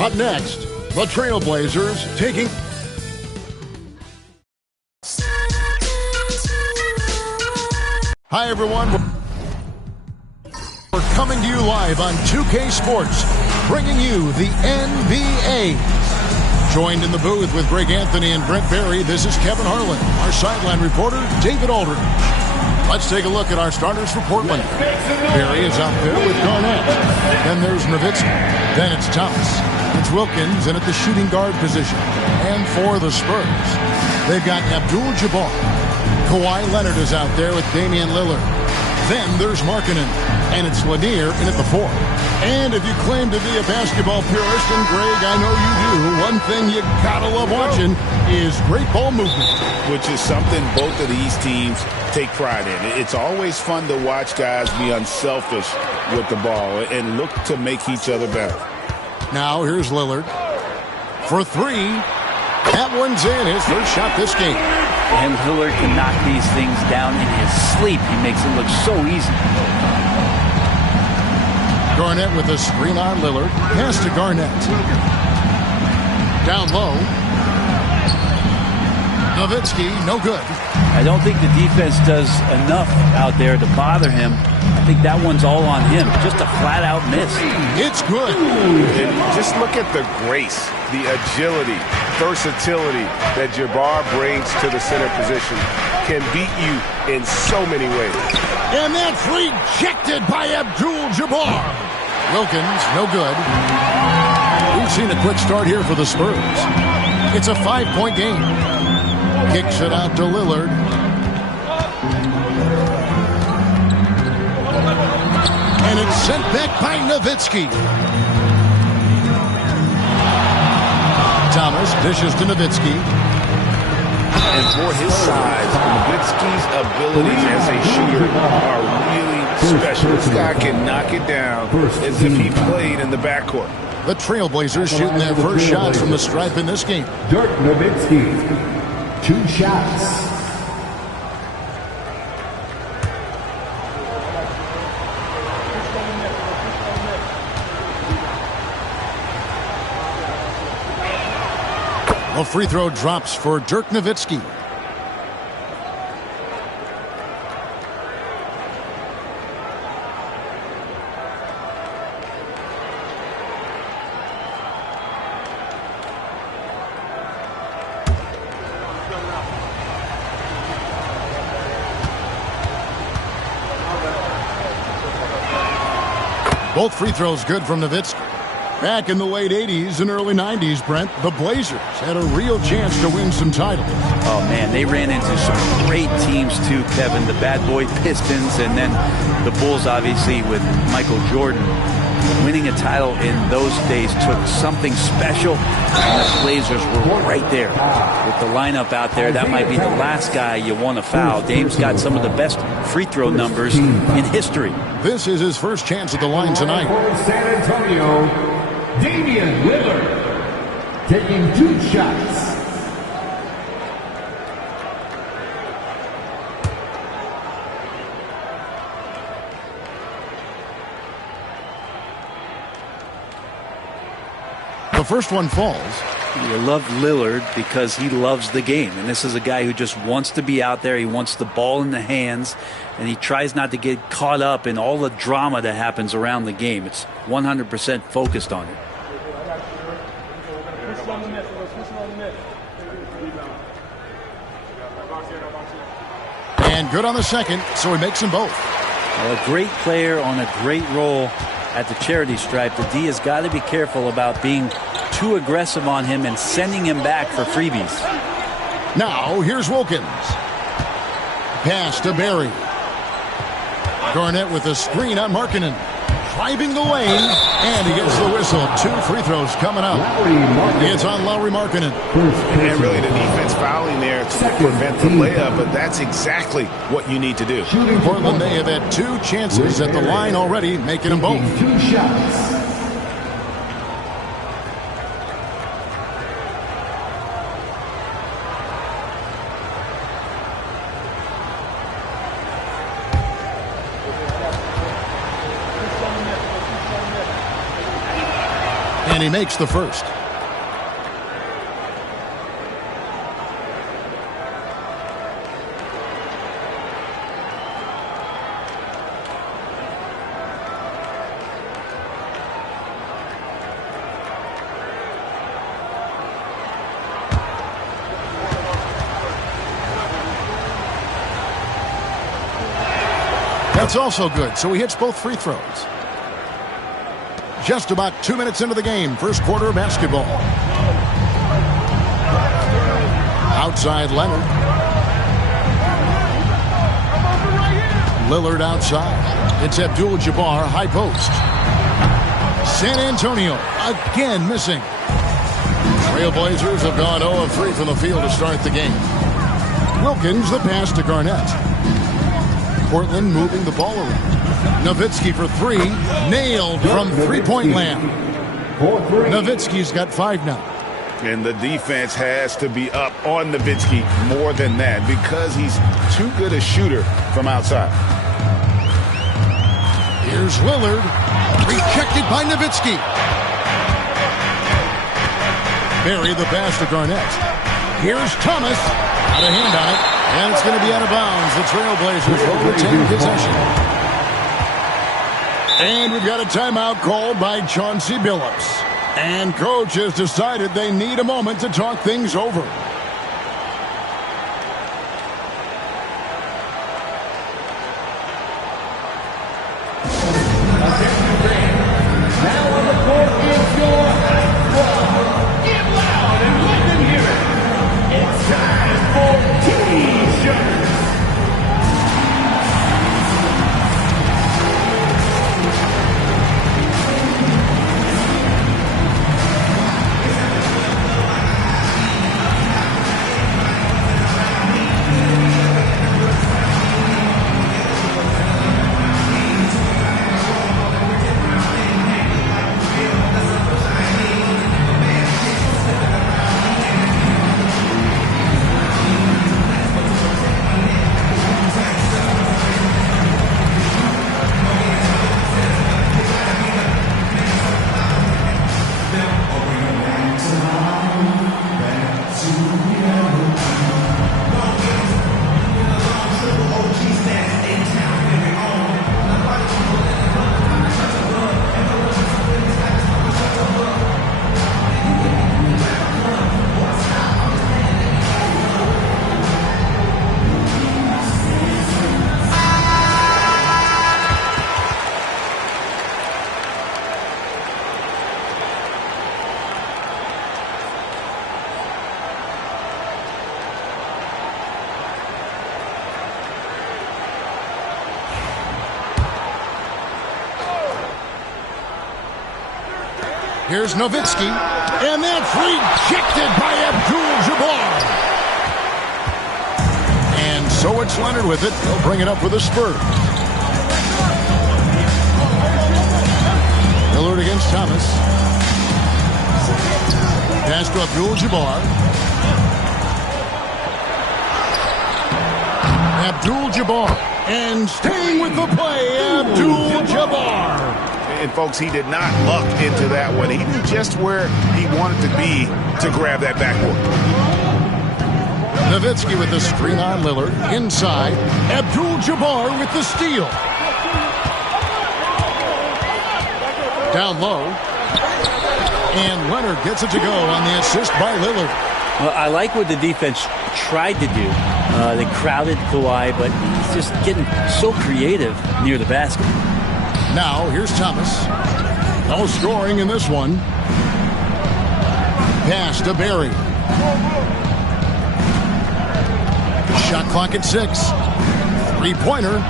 Up next, the Trailblazers taking... Hi, everyone. We're coming to you live on 2K Sports, bringing you the NBA. Joined in the booth with Greg Anthony and Brent Barry, this is Kevin Harlan. Our sideline reporter, David Aldridge. Let's take a look at our starters for Portland. Barry is out there with Garnett. Then there's Nowitzki. Then it's Thomas. It's Wilkins in at the shooting guard position. And for the Spurs, they've got Abdul-Jabbar. Kawhi Leonard is out there with Damian Lillard. Then there's Markkanen, and it's Lanier in at the 4. And if you claim to be a basketball purist, and Greg, I know you do, one thing you gotta love watching is great ball movement. Which is something both of these teams take pride in. It's always fun to watch guys be unselfish with the ball and look to make each other better. Now here's Lillard for 3. That one's in, his first shot this game. And Lillard can knock these things down in his sleep. He makes it look so easy. Garnett with a screen on Lillard. Pass to Garnett. Down low. Nowitzki, no good. I don't think the defense does enough out there to bother him. I think that one's all on him. Just a flat-out miss. It's good. And just look at the grace, the agility, versatility that Jabbar brings to the center position. Can beat you in so many ways. And that's rejected by Abdul-Jabbar. Wilkins, no good. We've seen a quick start here for the Spurs. It's a 5-point game. Kicks it out to Lillard. And it's sent back by Nowitzki. Thomas dishes to Nowitzki. And for his size, Nowitzki's abilities as a shooter are really special. This guy can knock it down as if he played in the backcourt. The Trailblazers shooting their first shots from the stripe in this game. Dirk Nowitzki, 2 shots. A free throw drops for Dirk Nowitzki. Both free throws good from Nowitzki. Back in the late 80s and early 90s, Brent, the Blazers had a real chance to win some titles. Oh, man, they ran into some great teams, too, Kevin. The Bad Boy Pistons and then the Bulls, obviously, with Michael Jordan. Winning a title in those days took something special, and the Blazers were right there. With the lineup out there, that might be the last guy you want to foul. Dame's got some of the best free throw numbers in history. This is his first chance at the line tonight. For San Antonio, Damian Lillard, taking 2 shots. The first one falls. You love Lillard because he loves the game. And this is a guy who just wants to be out there. He wants the ball in the hands. And he tries not to get caught up in all the drama that happens around the game. It's 100% focused on it. And good on the second, so he makes them both. Well, a great player on a great role at the charity stripe. The D has got to be careful about being too aggressive on him and sending him back for freebies. Now, here's Wilkins. Pass to Barry. Garnett with a screen on Markkanen. Driving the lane, and he gets the whistle. 2 free throws coming out. It's on Lauri Markkanen. And really the defense fouling there to prevent the layup, but that's exactly what you need to do. Portland, they have had 2 chances at the line already, making them both. 2 shots. And he makes the first. That's also good, so he hits both free throws. Just about 2 minutes into the game, first quarter of basketball. Outside Leonard. Lillard outside. It's Abdul-Jabbar, high post. San Antonio again missing. Trailblazers have gone 0 of 3 from the field to start the game. Wilkins the pass to Garnett. Portland moving the ball around. Nowitzki for 3. Nailed from three-point land. Nowitzki's got 5 now. And the defense has to be up on Nowitzki more than that because he's too good a shooter from outside. Here's Lillard. Rejected by Nowitzki. Barry the pass to Garnett. Here's Thomas. Got a hand on it. And it's going to be out of bounds. The Trailblazers will retain possession. And we've got a timeout called by Chauncey Billups. And coach has decided they need a moment to talk things over. Now on the court is your squad. Get loud and let them hear it. It's time for T-shirts. Here's Nowitzki, and that's rejected by Abdul-Jabbar. And so it's Leonard with it. He'll bring it up with a spurt. Lillard against Thomas. Pass to Abdul-Jabbar. Abdul-Jabbar. And staying with the play, Abdul-Jabbar. And, folks, he did not luck into that one. He knew just where he wanted to be to grab that backboard. Nowitzki with the screen on Lillard. Inside, Abdul-Jabbar with the steal. Down low. And Leonard gets it to go on the assist by Lillard. Well, I like what the defense tried to do. They crowded Kawhi, but he's just getting so creative near the basket. Now, here's Thomas. No scoring in this one. Pass to Barry. Shot clock at 6. Three-pointer.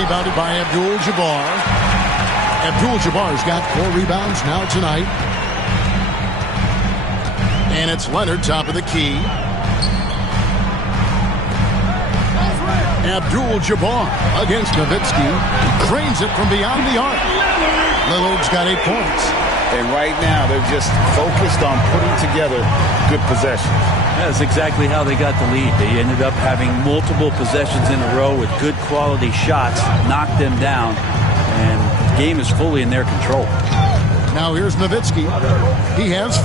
Rebounded by Abdul-Jabbar. Abdul-Jabbar's got 4 rebounds now tonight. And it's Leonard, top of the key. Abdul-Jabbar against Nowitzki. Cranes it from beyond the arc. Lillard's got 8 points. And right now, they're just focused on putting together good possessions. That's exactly how they got the lead. They ended up having multiple possessions in a row with good quality shots, knocked them down, and the game is fully in their control. Now here's Nowitzki. He has 5.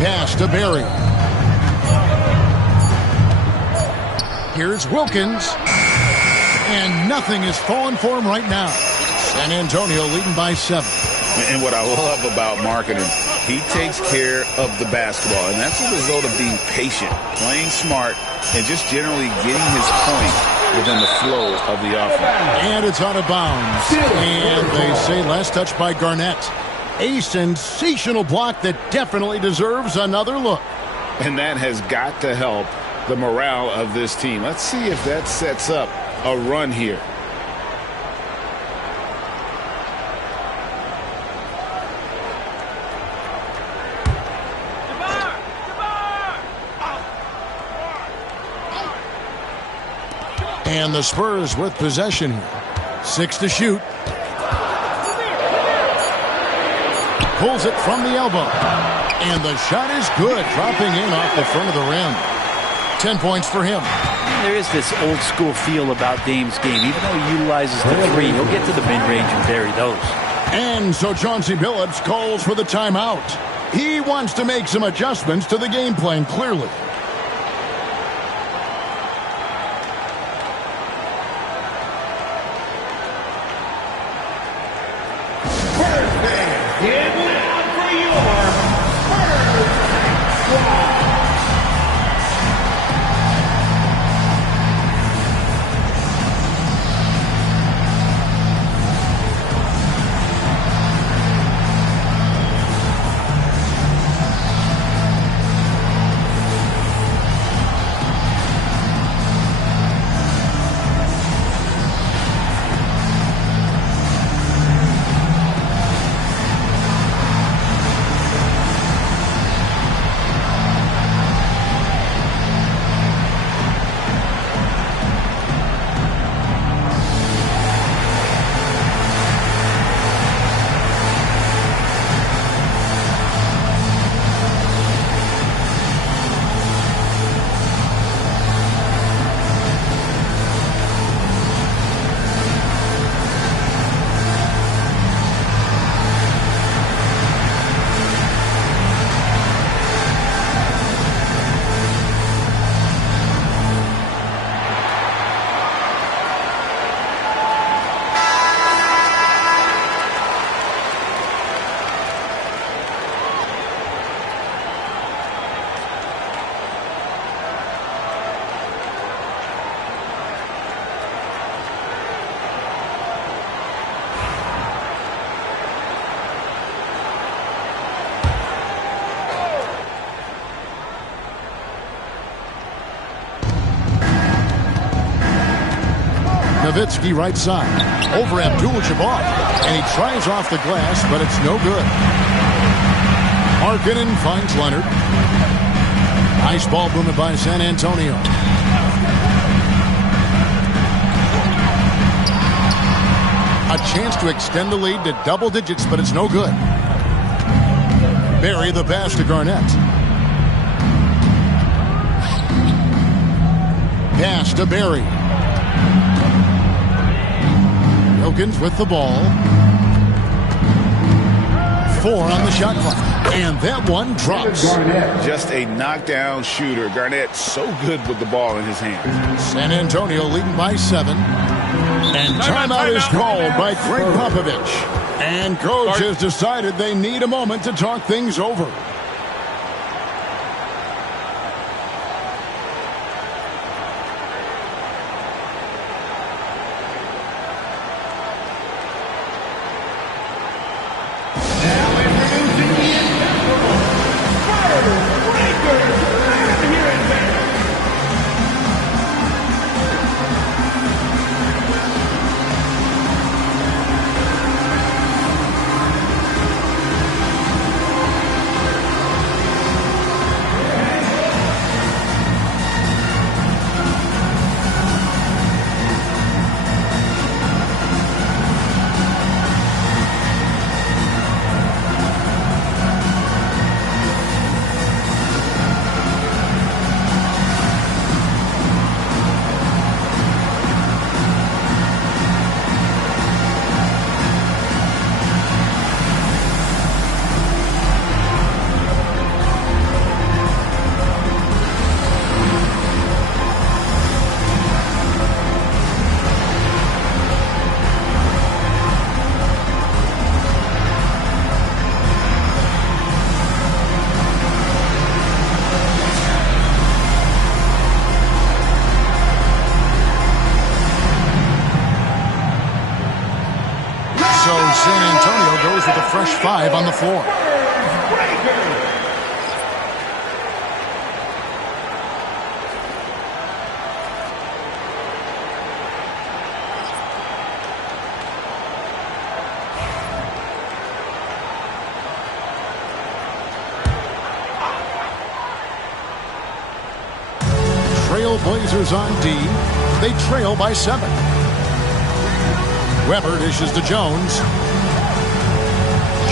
Pass to Berry. Here's Wilkins. And nothing is falling for him right now. San Antonio leading by 7. And what I love about marketing, he takes care of the basketball. And that's a result of being patient, playing smart, and just generally getting his point within the flow of the offense. And it's out of bounds. And they say last touch by Garnett. A sensational block that definitely deserves another look. And that has got to help the morale of this team. Let's see if that sets up a run here. And the Spurs with possession here. 6 to shoot. Pulls it from the elbow. And the shot is good, dropping in off the front of the rim. 10 points for him. There is this old school feel about Dame's game. Even though he utilizes the 3, he'll get to the mid-range and bury those. And so Chauncey Billups calls for the timeout. He wants to make some adjustments to the game plan, clearly. Nowitzki right side. Over Abdul-Jabbar. And he tries off the glass, but it's no good. Markkanen finds Leonard. Nice ball movement by San Antonio. A chance to extend the lead to double digits, but it's no good. Berry the pass to Garnett. Pass to Berry. Wilkins with the ball. 4 on the shot clock. And that one drops. Just a knockdown shooter. Garnett so good with the ball in his hands. San Antonio leading by 7. And timeout is called by Greg Popovich. And coach has decided they need a moment to talk things over. fresh 5 on the floor. Blazers on D. They trail by 7. Weber dishes to Jones.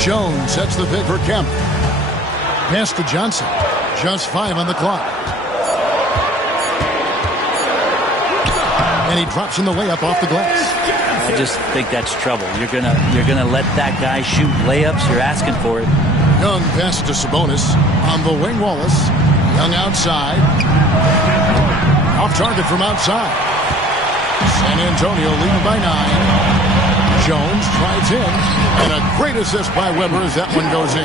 Jones sets the pick for Kemp. Pass to Johnson. Just 5 on the clock. And he drops in the layup off the glass. I just think that's trouble. You're gonna let that guy shoot layups. You're asking for it. Young passes to Sabonis. On the wing, Wallace. Young outside. Off target from outside. San Antonio leading by 9. Jones drives in. And a great assist by Weber as that one goes in.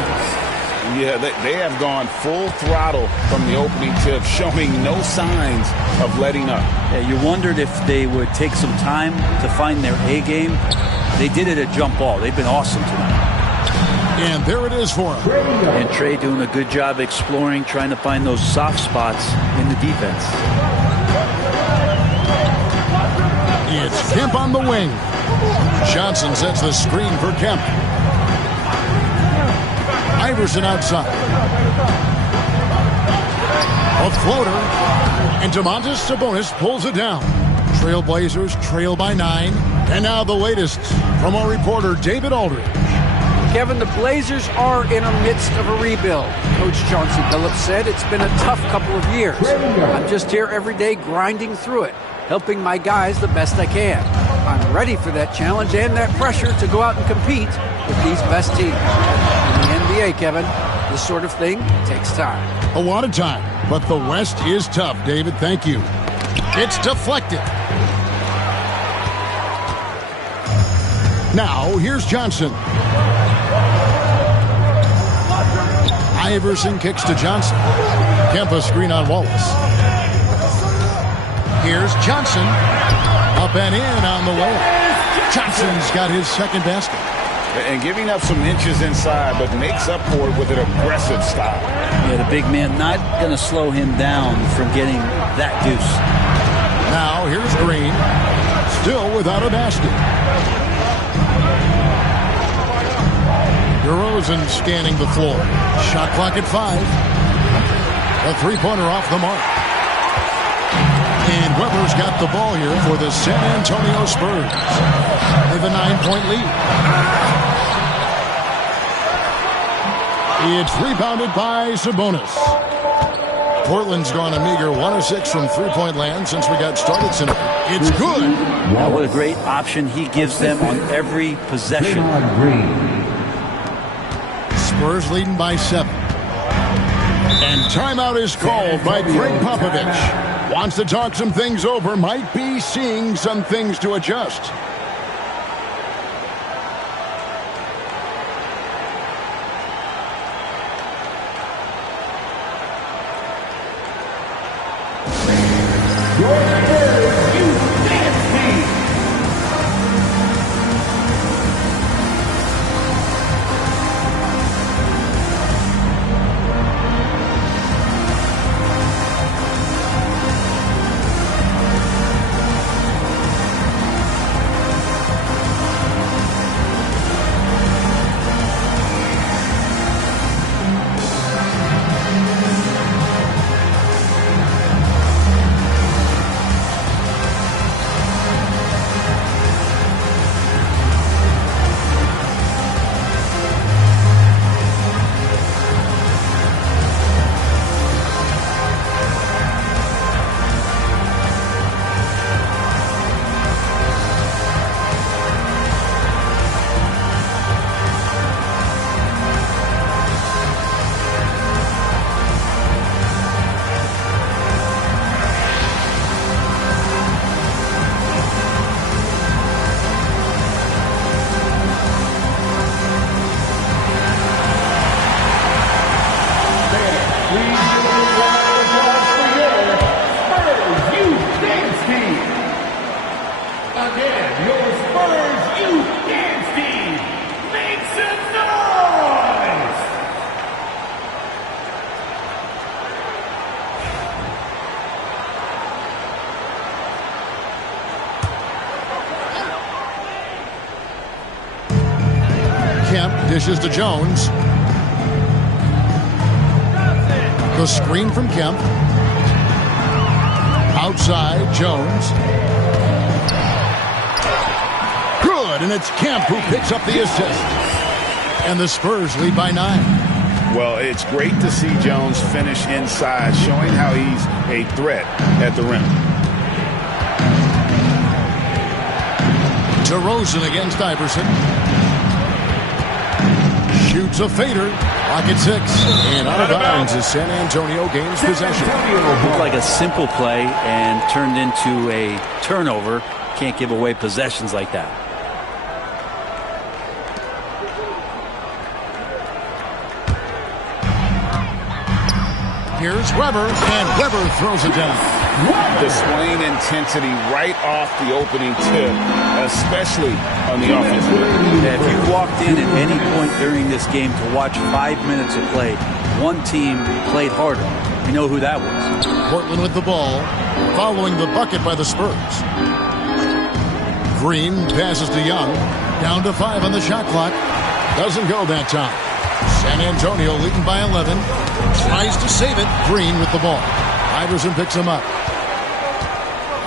Yeah, they have gone full throttle from the opening tip, showing no signs of letting up. Yeah, you wondered if they would take some time to find their A game. They did it at jump ball. They've been awesome tonight. And there it is for him. And Trey doing a good job exploring, trying to find those soft spots in the defense. It's Kemp on the wing. Johnson sets the screen for Kemp. Iverson outside. A floater. And Domantas Sabonis pulls it down. Trailblazers trail by 9. And now the latest from our reporter, David Aldridge. Kevin, the Blazers are in the midst of a rebuild. Coach Chauncey Billups said it's been a tough couple of years. I'm just here every day grinding through it, helping my guys the best I can. I'm ready for that challenge and that pressure to go out and compete with these best teams. In the NBA, Kevin, this sort of thing takes time. A lot of time, but the West is tough, David. Thank you. It's deflected. Now, here's Johnson. Iverson kicks to Johnson. Kempa screen on Wallace. Here's Johnson. Up and in on the layup. Johnson's got his second basket. And giving up some inches inside, but makes up for it with an aggressive style. Yeah, the big man not going to slow him down from getting that deuce. Now, here's Green. Still without a basket. DeRozan scanning the floor. Shot clock at 5. A three-pointer off the mark. And Weber's got the ball here for the San Antonio Spurs with a 9-point lead. It's rebounded by Sabonis. Portland's gone a meager 1 of 6 from three-point land since we got started tonight. It's good. Wow, what a great option he gives them on every possession. Spurs leading by 7. And timeout is called by Greg Popovich. Wants to talk some things over. Might be seeing some things to adjust. Dishes to Jones. The screen from Kemp. Outside, Jones. Good, and it's Kemp who picks up the assist. And the Spurs lead by 9. Well, it's great to see Jones finish inside, showing how he's a threat at the rim. DeRozan against Iverson. Shoots a fader. Pocket 6. And out of bounds as San Antonio gains possession. Looked like a simple play and turned into a turnover. Can't give away possessions like that. Here's Weber, and Weber throws it down. Displaying intensity right off the opening tip, especially on the offensive end. Yeah, if you walked in at any point during this game to watch 5 minutes of play, one team played harder. We know who that was. Portland with the ball, following the bucket by the Spurs. Green passes to Young, down to 5 on the shot clock. Doesn't go that time. San Antonio leading by 11. Tries to save it. Green with the ball. Iverson picks him up.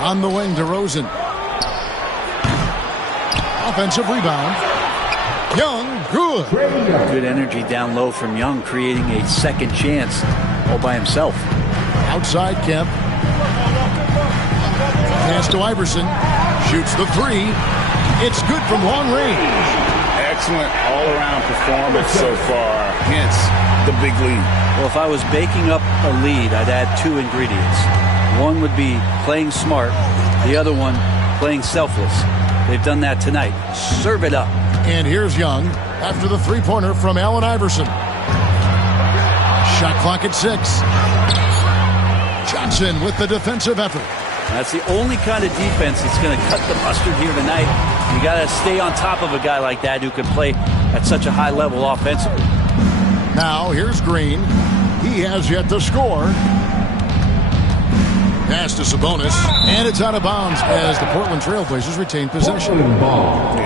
On the wing, DeRozan. Offensive rebound. Young, good. Good energy down low from Young, creating a second chance all by himself. Outside Kemp. Pass to Iverson. Shoots the 3. It's good from long range. Excellent all-around performance so far, hence the big lead. Well, if I was baking up a lead, I'd add 2 ingredients. One would be playing smart. The other one, playing selfless. They've done that tonight. Serve it up. And here's Young after the three-pointer from Allen Iverson. Shot clock at 6. Johnson with the defensive effort. That's the only kind of defense that's going to cut the mustard here tonight. You got to stay on top of a guy like that who can play at such a high level offensively. Now here's Green. He has yet to score. Pass to Sabonis, and it's out of bounds as the Portland Trailblazers retain possession.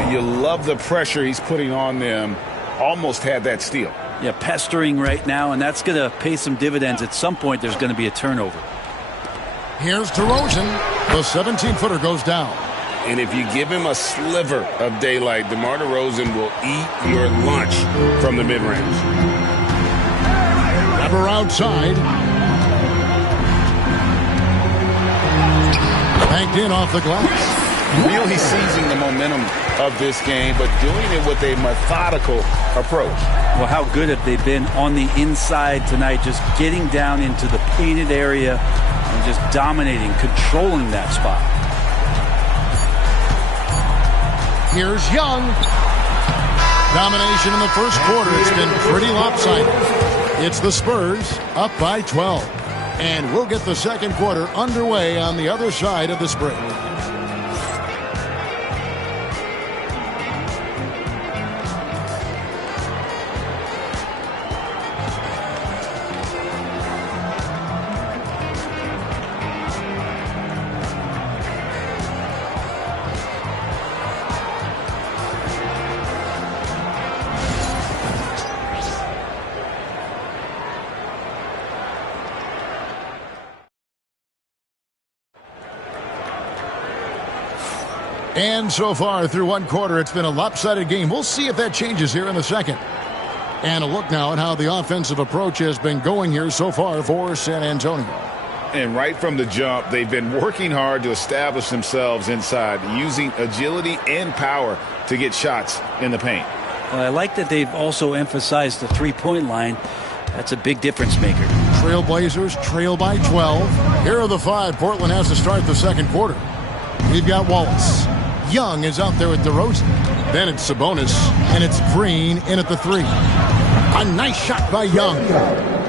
You love the pressure he's putting on them. Almost had that steal. Yeah, pestering right now, and that's going to pay some dividends. At some point, there's going to be a turnover. Here's DeRozan. The 17-footer goes down. And if you give him a sliver of daylight, DeMar DeRozan will eat your lunch from the mid-range. Weber outside. Banked in off the glass. Really seizing the momentum of this game, but doing it with a methodical approach. Well, how good have they been on the inside tonight, just getting down into the painted area and just dominating, controlling that spot. Here's Young. Domination in the first quarter. It's been pretty lopsided. It's the Spurs up by 12. And we'll get the second quarter underway on the other side of this break. And so far through one quarter, it's been a lopsided game. We'll see if that changes here in the second. And a look now at how the offensive approach has been going here so far for San Antonio. And right from the jump, they've been working hard to establish themselves inside, using agility and power to get shots in the paint. Well, I like that they've also emphasized the three-point line. That's a big difference maker. Trailblazers trail by 12. Here are the 5 Portland has to start the second quarter. We've got Wallace. Young is out there with DeRozan. Then it's Sabonis, and it's Green in at the 3. A nice shot by Young.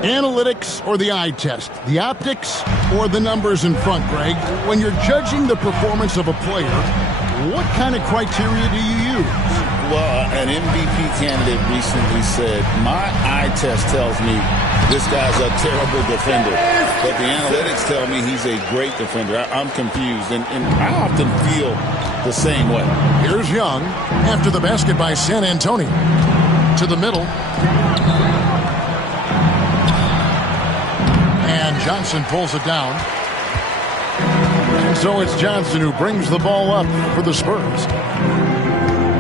Analytics or the eye test? The optics or the numbers in front, Greg? When you're judging the performance of a player, what kind of criteria do you use? Well, an MVP candidate recently said, my eye test tells me this guy's a terrible defender, but the analytics tell me he's a great defender. I'm confused, and I often feel the same way. Here's Young after the basket by San Antonio. To the middle. And Johnson pulls it down. And so it's Johnson who brings the ball up for the Spurs.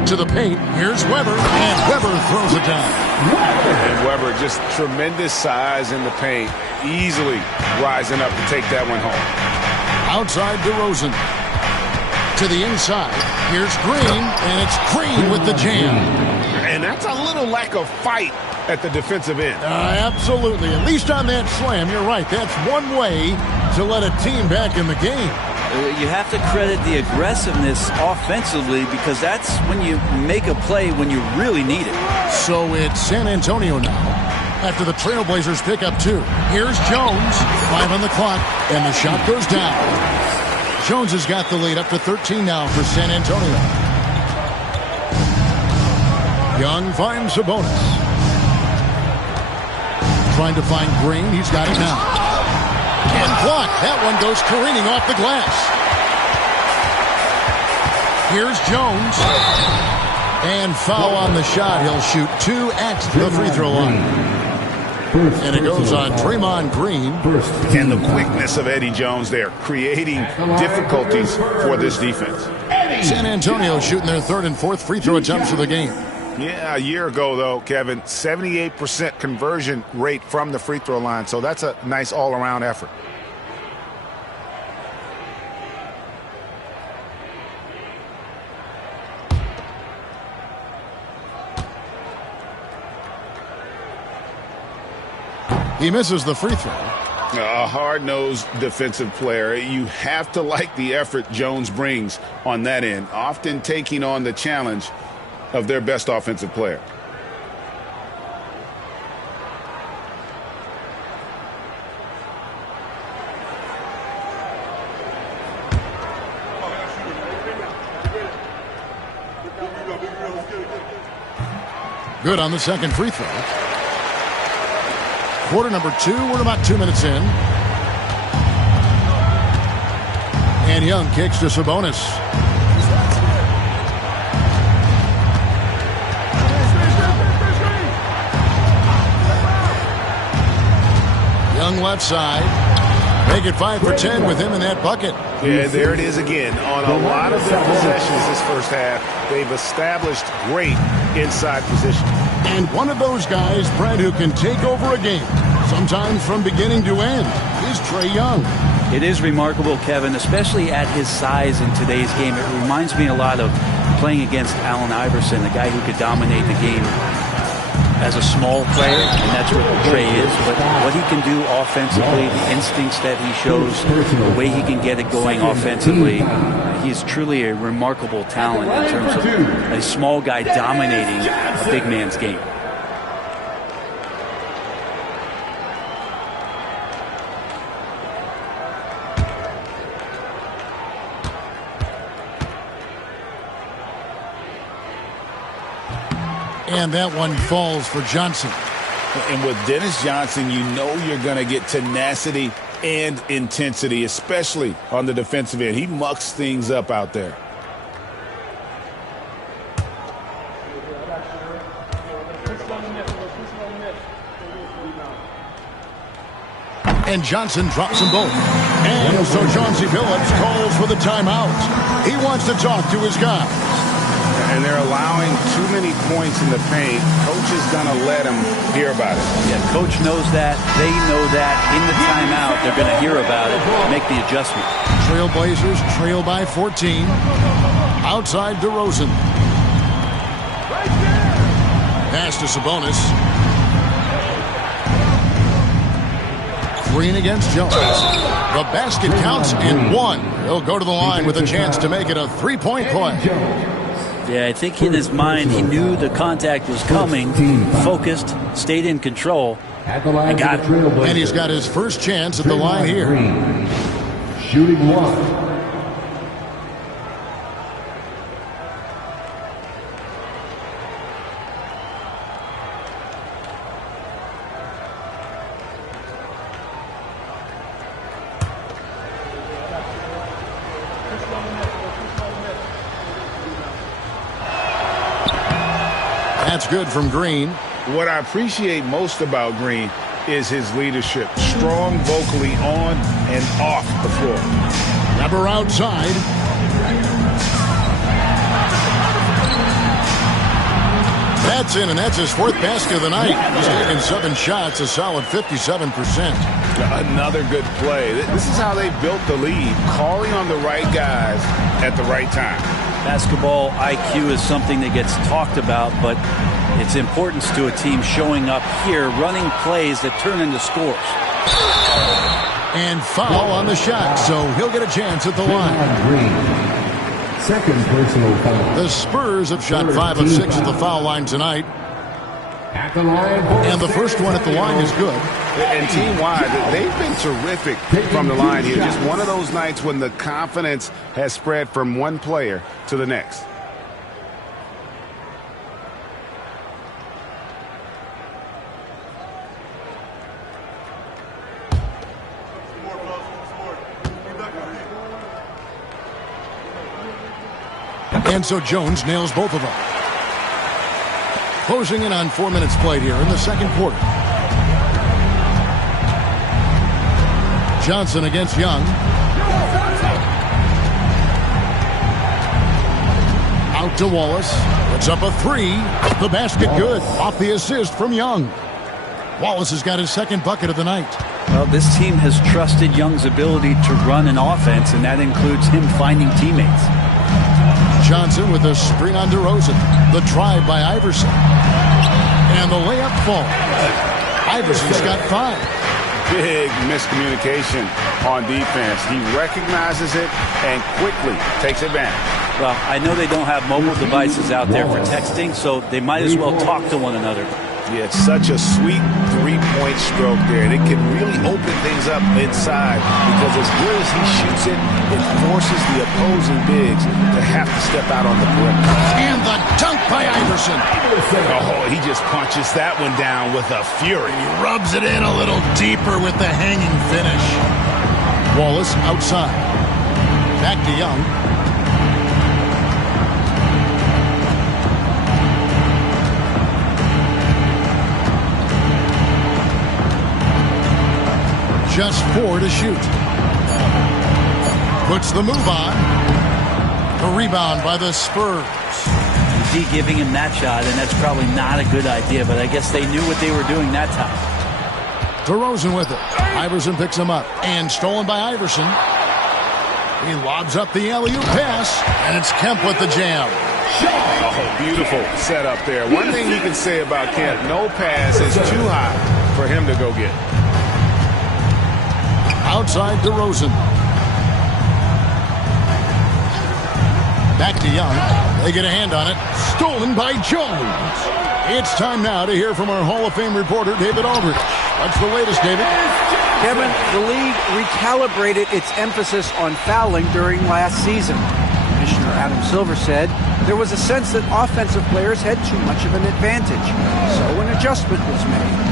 To the paint. Here's Weber. And Weber throws it down. And Weber, just tremendous size in the paint. Easily rising up to take that one home. Outside DeRozan. To the inside. Here's Green. And it's Green with the jam. And that's a little lack of fight at the defensive end. Absolutely. At least on that slam, you're right. That's one way to let a team back in the game. You have to credit the aggressiveness offensively because that's when you make a play when you really need it. So it's San Antonio now after the Trailblazers pick up 2. Here's Jones. 5 on the clock, and the shot goes down. Jones has got the lead up to 13 now for San Antonio. Young finds Sabonis. Trying to find Green. He's got it now. And blocked. That one goes careening off the glass. Here's Jones. And foul on the shot. He'll shoot 2 at the free throw line. And it goes on Draymond Green. And the quickness of Eddie Jones there, creating difficulties for this defense. San Antonio shooting their 3rd and 4th free throw attempts of the game. Yeah, a year ago, though, Kevin, 78% conversion rate from the free throw line. So that's a nice all-around effort. He misses the free throw. A hard-nosed defensive player. You have to like the effort Jones brings on that end, often taking on the challenge of their best offensive player. Good on the second free throw. Quarter number 2. We're about 2 minutes in. And Young kicks to Sabonis. Young left side. Make it 5 for 10 with him in that bucket. Yeah, there it is again. On a lot of their possessions this first half, they've established great inside position. And one of those guys, Brad, who can take over a game, sometimes from beginning to end, is Trae Young. It is remarkable, Kevin, especially at his size in today's game. It reminds me a lot of playing against Allen Iverson, a guy who could dominate the game as a small player, and that's what Trae is. But what he can do offensively, the instincts that he shows, the way he can get it going offensively, he's truly a remarkable talent in terms of a small guy dominating a big man's game. And that one falls for Johnson. And with Dennis Johnson, you know you're going to get tenacity and intensity, especially on the defensive end. He mucks things up out there. And Johnson drops them both. And so Chauncey Billups calls for the timeout. He wants to talk to his guys. And they're allowing too many points in the paint. Coach is going to let them hear about it. Yeah, coach knows that. They know that. In the timeout, they're going to hear about it, make the adjustment. Trailblazers trail by 14. Outside DeRozan. Pass to Sabonis. Green against Jones. The basket counts and 1. He'll go to the line with a chance to make it a 3-point play. Yeah, I think in his mind he knew the contact was coming, focused, stayed in control, and got it. And he's got his first chance at the line here. Shooting 1. that's good from Green. What I appreciate most about Green is his leadership. Strong vocally on and off the floor. Number outside. That's in, and that's his 4th basket of the night. He's taken 7 shots, a solid 57%. Another good play. This is how they built the lead, calling on the right guys at the right time. Basketball IQ is something that gets talked about, but its importance to a team showing up here, running plays that turn into scores. And foul on the shot, so he'll get a chance at the line. Second personal foul. The Spurs have shot 5 of 6 at the foul line tonight. At the line. And the first one at the line is good. And team-wide, they've been terrific from the line here. Just one of those nights when the confidence has spread from one player to the next. And so Jones nails both of them. Closing in on 4 minutes played here in the second quarter. Johnson against Young. Out to Wallace. Puts up a 3. The basket good. Off the assist from Young. Wallace has got his 2nd bucket of the night. Well, this team has trusted Young's ability to run an offense, and that includes him finding teammates. Johnson with a screen on DeRozan. The drive by Iverson. And the layup fall. Iverson's got 5. Big miscommunication on defense. He recognizes it and quickly takes advantage. Well, I know they don't have mobile devices out there for texting, so they might as well talk to one another. Yeah, it's such a sweet 3-point stroke there. And it can really open things up inside because as good as he shoots it, it forces the opposing bigs to have to step out on the perimeter. And the dunk by Iverson. Oh, he just punches that one down with a fury. He rubs it in a little deeper with the hanging finish. Wallace outside. Back to Young. Just 4 to shoot. Puts the move on. The rebound by the Spurs. D giving him that shot, and that's probably not a good idea, but I guess they knew what they were doing that time. DeRozan with it. Iverson picks him up. And stolen by Iverson. He lobs up the alley-oop pass, and it's Kemp with the jam. Oh, beautiful setup there. One thing you can say about Kemp, no pass is too high for him to go get. Outside DeRozan. Back to Young. They get a hand on it. Stolen by Jones. It's time now to hear from our Hall of Fame reporter, David Aldridge. What's the latest, David? Kevin, the league recalibrated its emphasis on fouling during last season. Commissioner Adam Silver said there was a sense that offensive players had too much of an advantage. So an adjustment was made.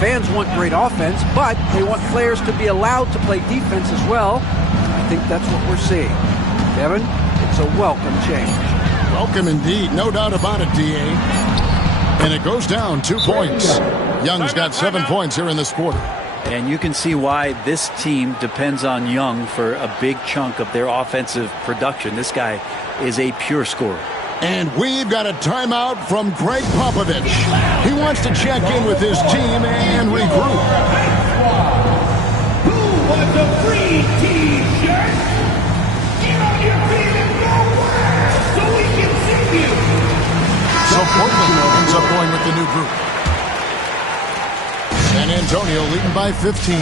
Fans want great offense, but they want players to be allowed to play defense as well. I think that's what we're seeing. Kevin, it's a welcome change. Welcome indeed. No doubt about it, D.A. And it goes down 2 points. Young's got 7 points here in this quarter. And you can see why this team depends on Young for a big chunk of their offensive production. This guy is a pure scorer. And we've got a timeout from Greg Popovich. He wants to check in with his team and regroup. Who wants a free T-shirt? Get on your feet and go wild so we can see you. So Portland ends up going with the new group. San Antonio leading by 15.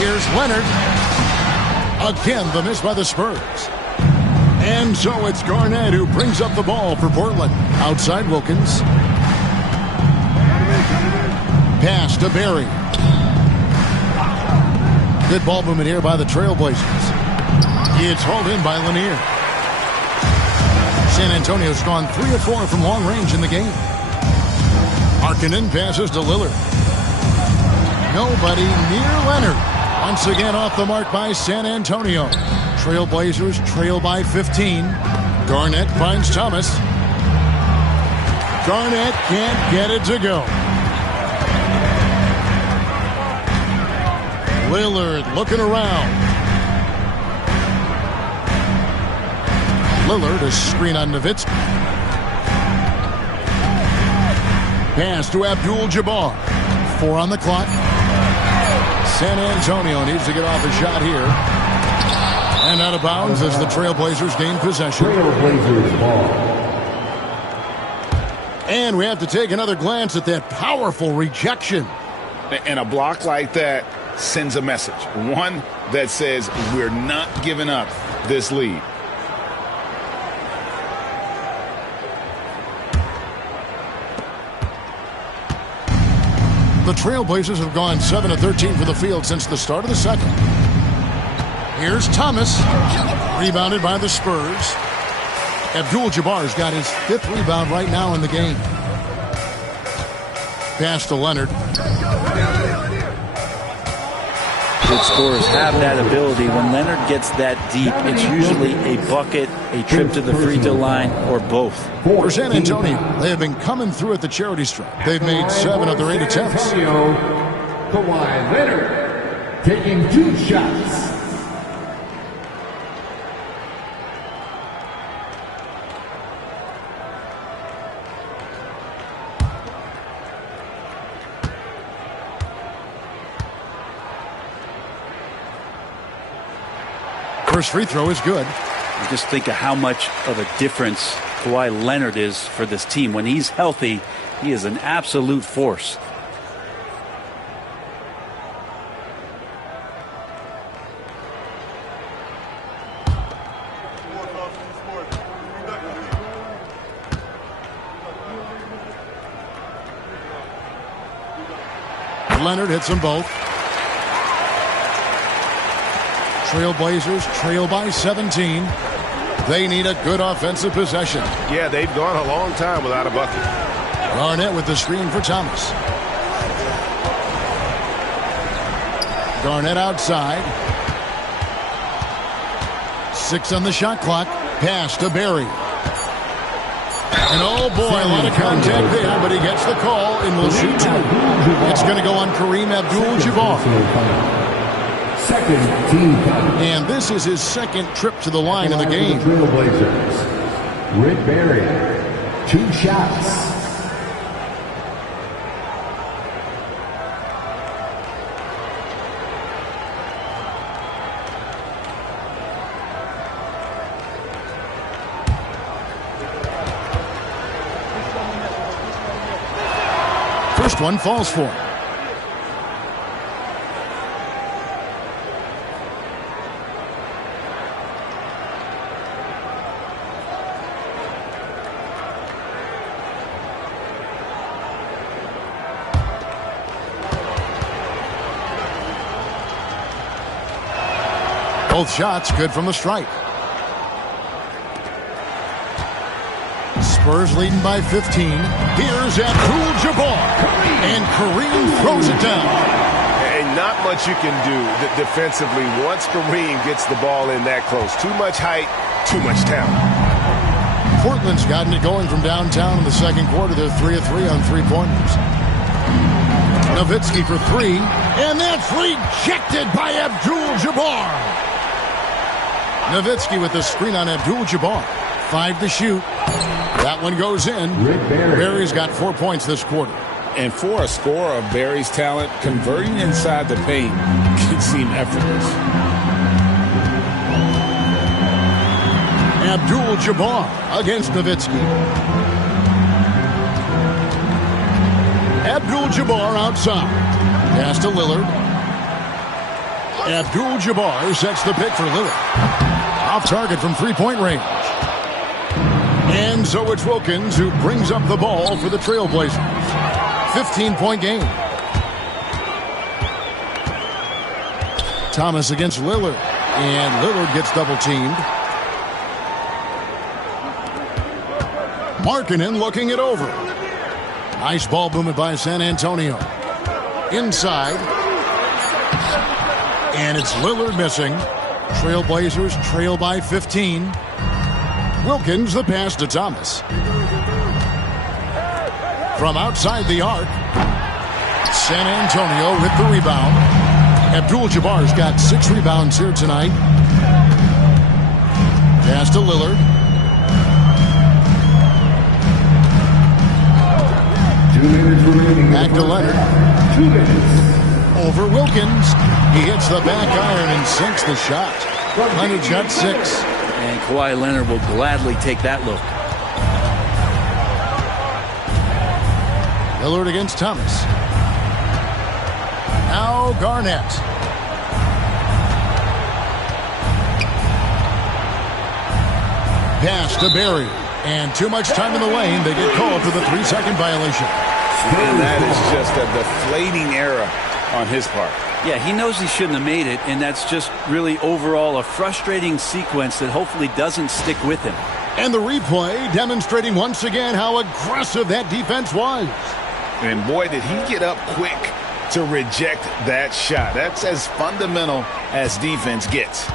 Here's Leonard. Again, the miss by the Spurs. And so it's Garnett who brings up the ball for Portland. Outside Wilkins. Pass to Barry. Good ball movement here by the Trailblazers. It's hauled in by Lanier. San Antonio's gone 3 of 4 from long range in the game. Markkanen passes to Lillard. Nobody near Leonard. Once again off the mark by San Antonio. Trailblazers trail by 15. Garnett finds Thomas. Garnett can't get it to go. Lillard looking around. Lillard, a screen on Nowitzki. Pass to Abdul-Jabbar. 4 on the clock. San Antonio needs to get off a shot here. And out of bounds as the Trailblazers gain possession. Trailblazers ball. And we have to take another glance at that powerful rejection. And a block like that sends a message. One that says we're not giving up this lead. The Trailblazers have gone 7 of 13 from the field since the start of the second. Here's Thomas. Rebounded by the Spurs. Abdul-Jabbar's got his 5th rebound right now in the game. Pass to Leonard. Good scorers have that ability. When Leonard gets that deep, it's usually a bucket, a trip to the free throw line, or both. For San Antonio, they have been coming through at the charity stripe. They've made 7 of their 8 attempts. Kawhi Leonard taking 2 shots. First free throw is good. You just think of how much of a difference Kawhi Leonard is for this team. When he's healthy, he is an absolute force. Leonard hits them both. Trailblazers trail by 17. They need a good offensive possession. Yeah, they've gone a long time without a bucket. Garnett with the screen for Thomas. Garnett outside. 6 on the shot clock. Pass to Barry. And oh boy, a lot of contact there, but he gets the call and will shoot 2. It's going to go on Kareem Abdul-Jabbar. Second team foul. And this is his 2nd trip to the line in the game. Trailblazers. Rick Barry, 2 shots. First one falls for him. Both shots good from the stripe. Spurs leading by 15. Here's Abdul-Jabbar. And Kareem throws it down. And not much you can do defensively once Kareem gets the ball in that close. Too much height, too much talent. Portland's gotten it going from downtown in the second quarter. They're 3 of 3 on 3-pointers. Nowitzki for 3. And that's rejected by Abdul-Jabbar. Nowitzki with the screen on Abdul-Jabbar. 5 to shoot. That one goes in. Barry's got 4 points this quarter. And for a scorer of Barry's talent, converting inside the paint can seem effortless. Abdul-Jabbar against Nowitzki. Abdul-Jabbar outside. Pass to Lillard. Abdul-Jabbar sets the pick for Lillard. Off target from 3-point range. And so it's Wilkins who brings up the ball for the Trailblazers. 15-point game. Thomas against Lillard. And Lillard gets double-teamed. Markkanen looking it over. Nice ball movement by San Antonio. Inside. And it's Lillard missing. Trailblazers trail by 15. Wilkins the pass to Thomas. from outside the arc. San Antonio with the rebound. Abdul-Jabbar's got 6 rebounds here tonight. Pass to Lillard. Back to Leonard. 2 minutes. Over Wilkins. He hits the back iron and sinks the shot. Leonard's got 6. And Kawhi Leonard will gladly take that look. Lillard against Thomas. Now Garnett. Pass to Barry. And too much time in the lane. They get called for the 3-second violation. And that is just a deflating error on his part. Yeah, he knows he shouldn't have made it, and that's just really overall a frustrating sequence that hopefully doesn't stick with him. And the replay demonstrating once again how aggressive that defense was. And boy, did he get up quick to reject that shot. That's as fundamental as defense gets.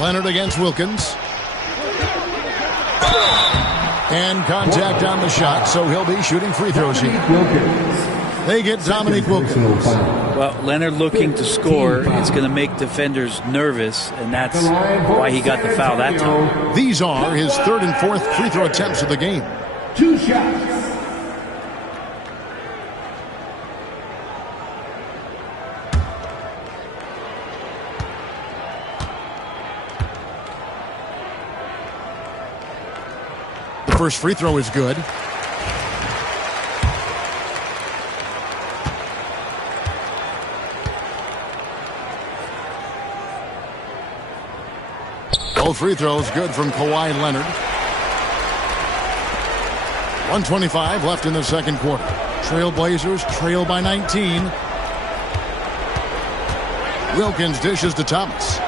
Leonard against Wilkins. And contact on the shot, so he'll be shooting free throws here. They get Dominique Wilkins. Well, Leonard looking to score. It's going to make defenders nervous, and that's why he got the foul that time. These are his 3rd and 4th free throw attempts of the game. 2 shots. The first free throw is good. Both free throws good from Kawhi Leonard. 1:25 left in the second quarter. Trailblazers trail by 19. Wilkins dishes to Thomas.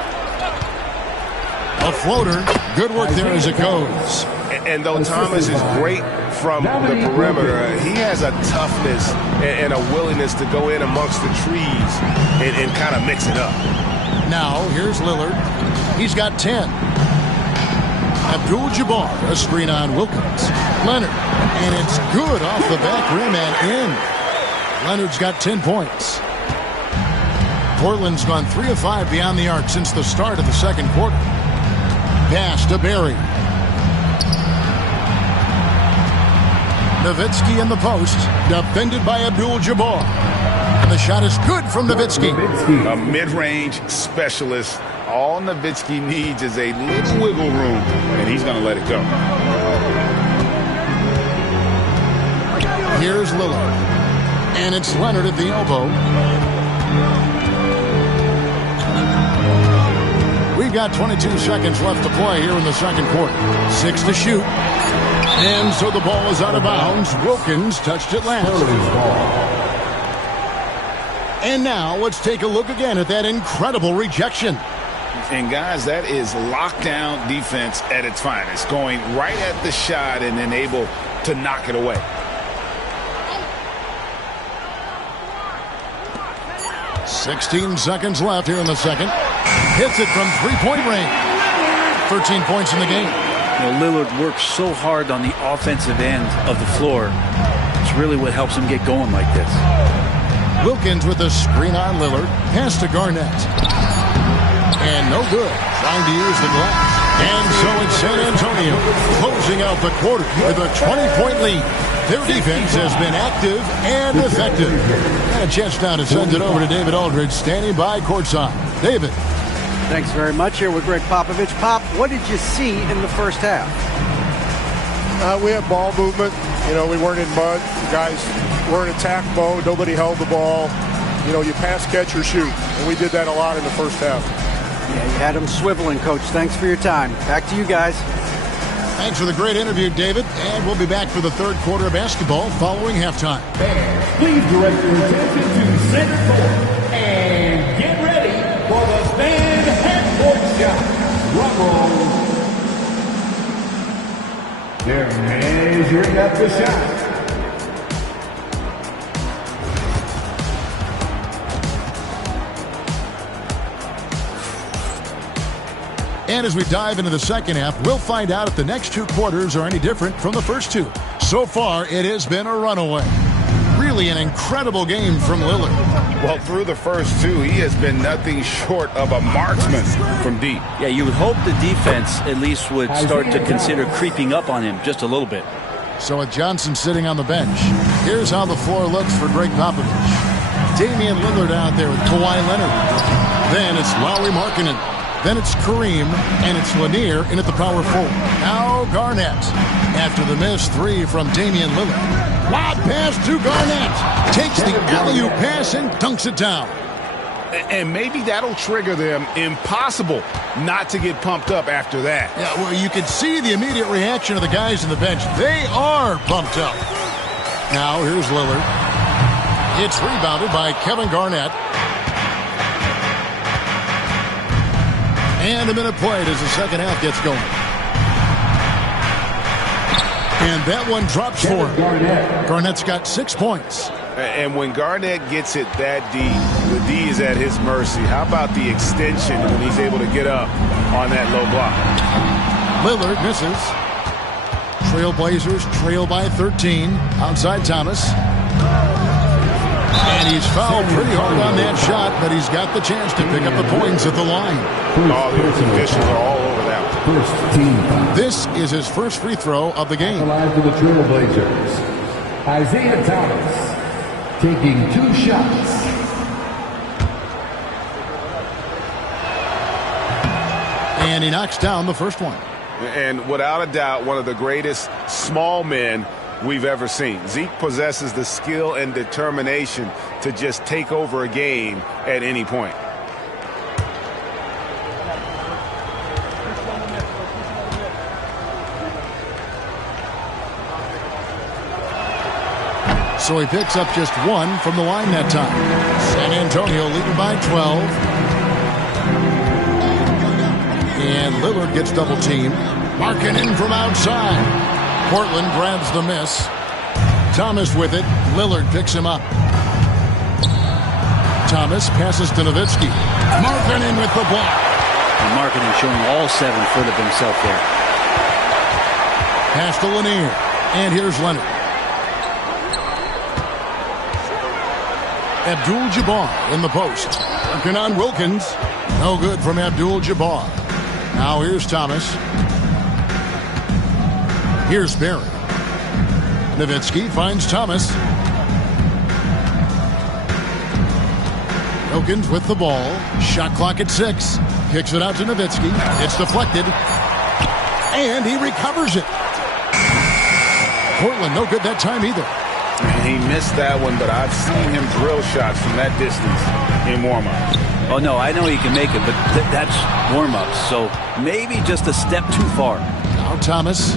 A floater. Good work there as it goes. And though Thomas is great from the perimeter, he has a toughness and a willingness to go in amongst the trees and kind of mix it up. Now, here's Lillard. He's got 10. Abdul-Jabbar, a screen on Wilkins. Leonard, and it's good off the back rim and in. Leonard's got 10 points. Portland's gone 3 of 5 beyond the arc since the start of the second quarter. Pass to Barry. Nowitzki in the post, defended by Abdul-Jabbar. And the shot is good from Nowitzki. A mid-range specialist. All Nowitzki needs is a little wiggle room, and he's going to let it go. Here's Lillard. And it's Leonard at the elbow. We've got 22 seconds left to play here in the second quarter. 6 to shoot. And so the ball is out of bounds. Wilkins touched it last. And now let's take a look again at that incredible rejection. And guys, that is lockdown defense at its finest. Going right at the shot and then able to knock it away. "16 seconds left here in the second. Hits it from 3-point range. 13 points in the game. You know, Lillard works so hard on the offensive end of the floor. It's really what helps him get going like this. Wilkins with a screen on Lillard. Pass to Garnett. And no good. Trying to use the glass. And so it's San Antonio closing out the quarter with a 20-point lead. Their defense has been active and effective. And a chance now to send it over to David Aldridge, standing by courtside. David. Thanks very much. Here with Greg Popovich. Pop, what did you see in the first half? We had ball movement. You know, we weren't in mud. The guys were in attack mode. Nobody held the ball. You know, you pass, catch, or shoot. And we did that a lot in the first half. Yeah, you had them swiveling, Coach. Thanks for your time. Back to you guys. Thanks for the great interview, David. And we'll be back for the third quarter of basketball following halftime. Please direct your attention to center court and get ready for the fan half-court shot. Drum roll. They're measuring up the shot. And as we dive into the second half, we'll find out if the next 2 quarters are any different from the first 2. So far, it has been a runaway. Really an incredible game from Lillard. Well, through the first 2, he has been nothing short of a marksman from deep. Yeah, you would hope the defense at least would start to consider creeping up on him just a little bit. So with Johnson sitting on the bench, here's how the floor looks for Greg Popovich. Damian Lillard out there with Kawhi Leonard. Then it's Lauri Markkanen. Then it's Kareem, and it's Lanier in at the power forward. Now Garnett. After the missed 3 from Damian Lillard. Lob pass to Garnett. Takes the alley-oop pass and dunks it down. And maybe that'll trigger them. Impossible not to get pumped up after that. Yeah, well, you can see the immediate reaction of the guys on the bench. They are pumped up. Now here's Lillard. It's rebounded by Kevin Garnett. And a minute played as the second half gets going. And that one drops for him. Garnett's got 6 points. And when Garnett gets it that deep, the D is at his mercy. How about the extension when he's able to get up on that low block? Lillard misses. Trailblazers trail by 13. Outside Thomas. And he's fouled pretty hard on that shot, but he's got the chance to pick up the points at the line. Oh, the officials are all over that one. First team foul. This is his first free throw of the game. Line for the Trailblazers. Isaiah Thomas taking 2 shots. And he knocks down the first one. And without a doubt, one of the greatest small men we've ever seen. Zeke possesses the skill and determination to just take over a game at any point. So he picks up just 1 from the line that time. San Antonio leading by 12. And Lillard gets double teamed. Markkanen from outside. Portland grabs the miss. Thomas with it. Lillard picks him up. Thomas passes to Nowitzki. Markkanen with the block. And Markkanen showing all 7 foot of himself there. Pass to Lanier. And here's Leonard. Abdul-Jabbar in the post. Working on Wilkins. No good from Abdul-Jabbar. Now here's Thomas. Here's Barry. Nowitzki finds Thomas. Wilkins with the ball. Shot clock at 6. Kicks it out to Nowitzki. It's deflected. And he recovers it. Portland no good that time either. He missed that one, but I've seen him drill shots from that distance in warm-up. Oh, no, I know he can make it, but that's warm-up, so maybe just a step too far. Now Thomas,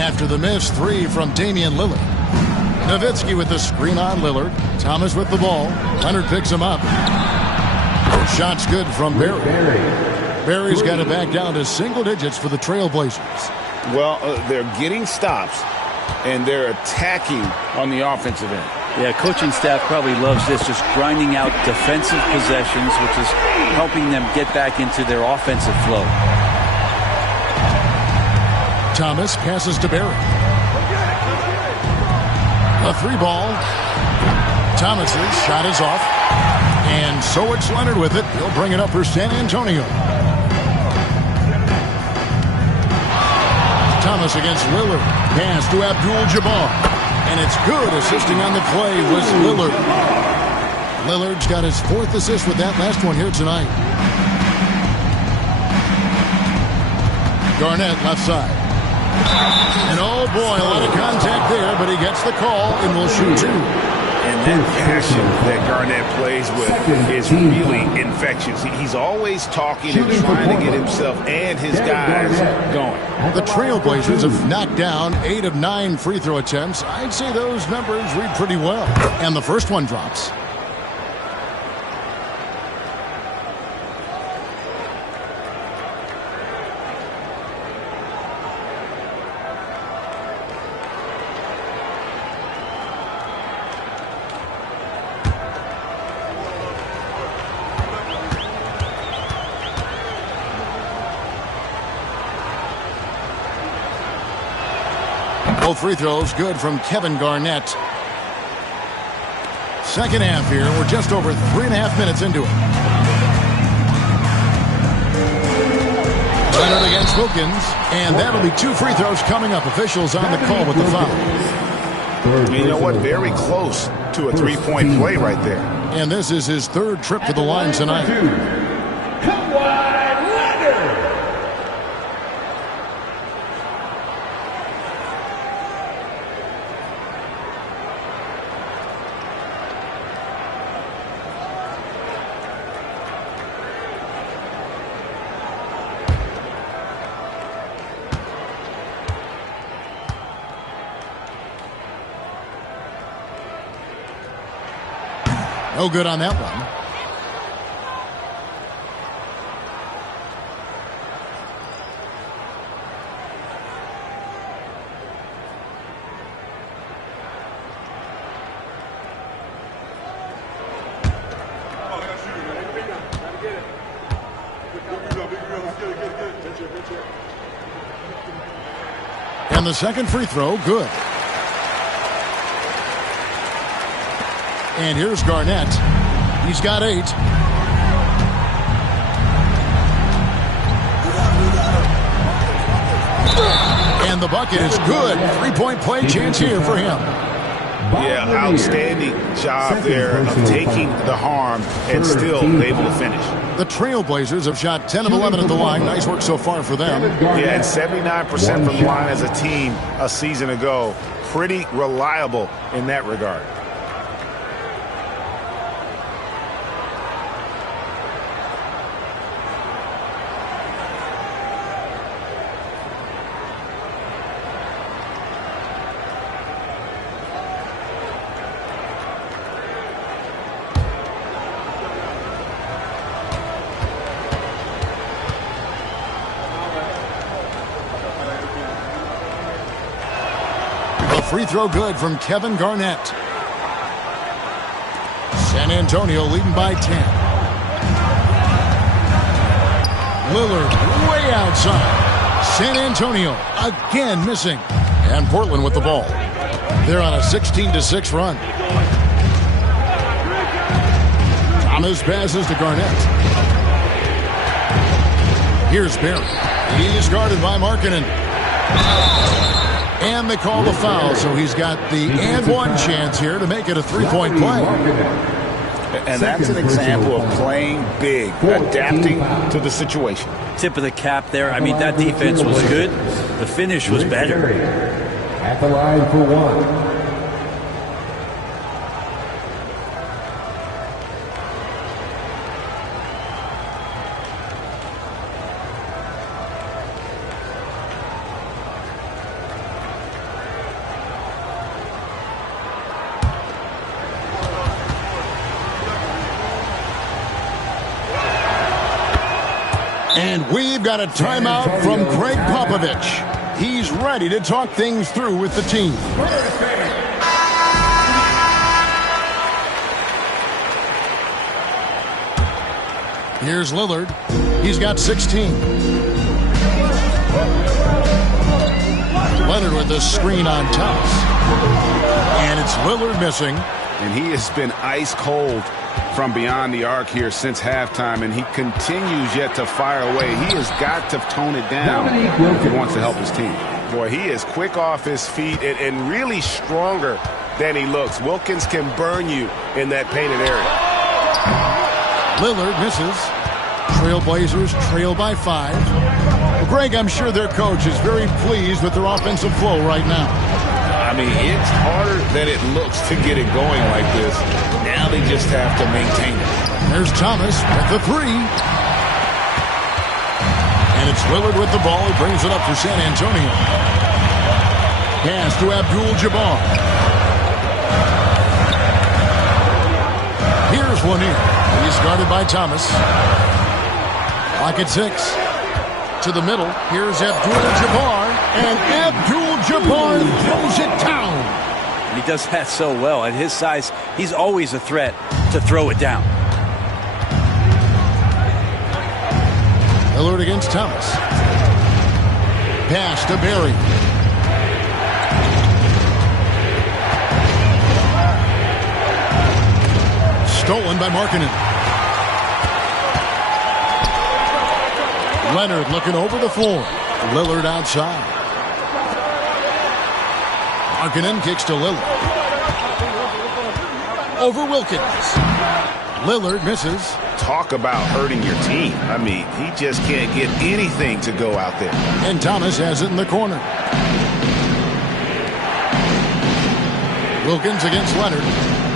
after the miss 3 from Damian Lillard. Nowitzki with the screen on Lillard. Thomas with the ball. Leonard picks him up. Shot's good from Barry. Barry's got it back down to single digits for the Trailblazers. Well, they're getting stops, and they're attacking on the offensive end. Yeah, coaching staff probably loves this, just grinding out defensive possessions, which is helping them get back into their offensive flow. Thomas passes to Barry. A 3 ball. Thomas's shot is off. And so it's Leonard with it. He'll bring it up for San Antonio. Thomas against Lillard. Pass to Abdul-Jabbar. And it's good. Assisting on the play was Lillard. Lillard's got his 4th assist with that last one here tonight. Garnett left side. And oh boy, a lot of contact there, but he gets the call and will shoot 2. And that passion that Garnett plays with is really infectious. He's always talking and trying to get himself and his guys going. The Trailblazers have knocked down 8 of 9 free throw attempts. I'd say those numbers read pretty well. And the first one drops. Both free throws good from Kevin Garnett. Second half here. We're just over 3.5 minutes into it. Leonard against Wilkins, and that'll be 2 free throws coming up. Officials on the call with the foul. You know what? Very close to a three-point play right there. And this is his 3rd trip to the line tonight. Kawhi Leonard. No good on that one. And the second free throw, good. And here's Garnett. He's got 8. And the bucket is good. 3-point play chance here for him. Yeah, outstanding job there of taking the harm and still able to finish. The Trailblazers have shot 10 of 11 at the line. Nice work so far for them. Yeah, and 79% from the line as a team a season ago. Pretty reliable in that regard. Free throw good from Kevin Garnett. San Antonio leading by 10. Lillard way outside. San Antonio again missing. And Portland with the ball. They're on a 16-6 run. Thomas passes to Garnett. Here's Barry. He is guarded by Markkanen. And they call the foul, so he's got the and one chance here to make it a 3-point play. And that's an example of playing big, adapting to the situation. Tip of the cap there. I mean, that defense was good. The finish was better. At the line for 1. And we've got a timeout from Craig Popovich. He's ready to talk things through with the team. Here's Lillard. He's got 16. Leonard with the screen on top. And it's Lillard missing. And he has been ice cold from beyond the arc here since halftime, and he continues yet to fire away. He has got to tone it down if he wants to help his team. Boy, he is quick off his feet and really stronger than he looks. Wilkins can burn you in that painted area. Lillard misses. Trailblazers trail by 5. Well, Greg, I'm sure their coach is very pleased with their offensive flow right now. I mean, it's harder than it looks to get it going like this. Now they just have to maintain it. There's Thomas with the 3. And it's Lillard with the ball. He brings it up for San Antonio. Pass to Abdul-Jabbar. Here's Lanier. He's guarded by Thomas. Clock at 6. To the middle. Here's Abdul-Jabbar. And Abdul-Jabbar throws it down. He does that so well. At his size, he's always a threat to throw it down. Lillard against Thomas. Pass to Barry. Stolen by Markkanen. Leonard looking over the floor. Lillard outside. Markkanen kicks to Lillard. Over Wilkins. Lillard misses. Talk about hurting your team. I mean, he just can't get anything to go out there. And Thomas has it in the corner. Wilkins against Leonard.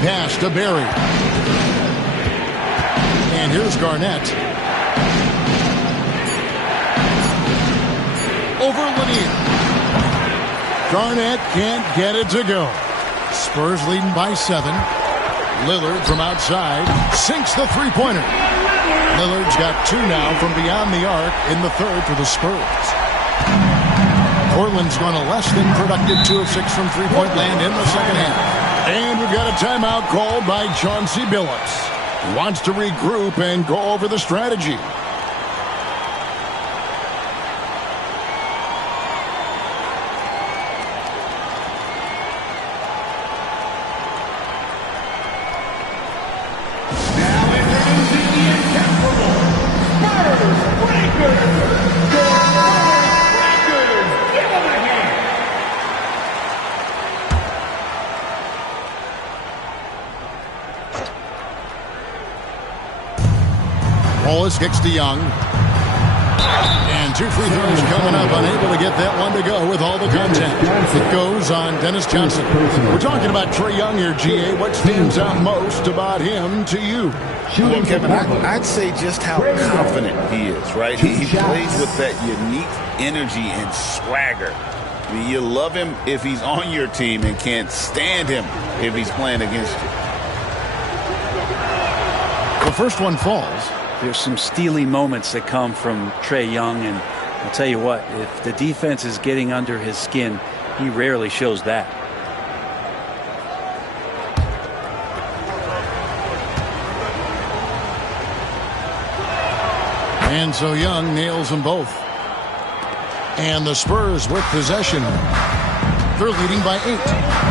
Pass to Barry. And here's Garnett. Over Lanier. Garnett can't get it to go. Spurs leading by 7. Lillard from outside sinks the three-pointer. Lillard's got 2 now from beyond the arc in the third for the Spurs. Portland's gone a less than productive 2 of 6 from three-point land in the second half. And we've got a timeout called by Chauncey Billups. He wants to regroup and go over the strategy. Wallace kicks to Young. And 2 free throws coming up. Unable to get that one to go with all the contact. It goes on Dennis Johnson. We're talking about Trae Young here, GA. What stands out most about him to you? Well, Kevin, I'd say just how confident he is, right? He plays with that unique energy and swagger. I mean, you love him if he's on your team and can't stand him if he's playing against you. The first one falls. There's some steely moments that come from Trae Young, and I'll tell you what, if the defense is getting under his skin, he rarely shows that. And so Young nails them both. And the Spurs with possession. They're leading by 8.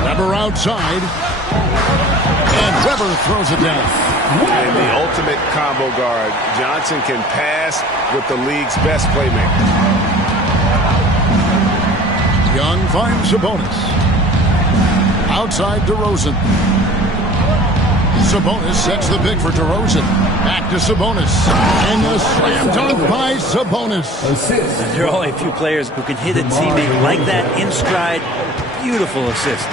Weber outside. And Weber throws it down. And the ultimate combo guard. Johnson can pass with the league's best playmaker. Young finds Sabonis. Outside DeRozan. Sabonis sets the pick for DeRozan. Back to Sabonis. And the slam dunk by Sabonis. There are only a few players who can hit a teammate like that in stride. Beautiful assist.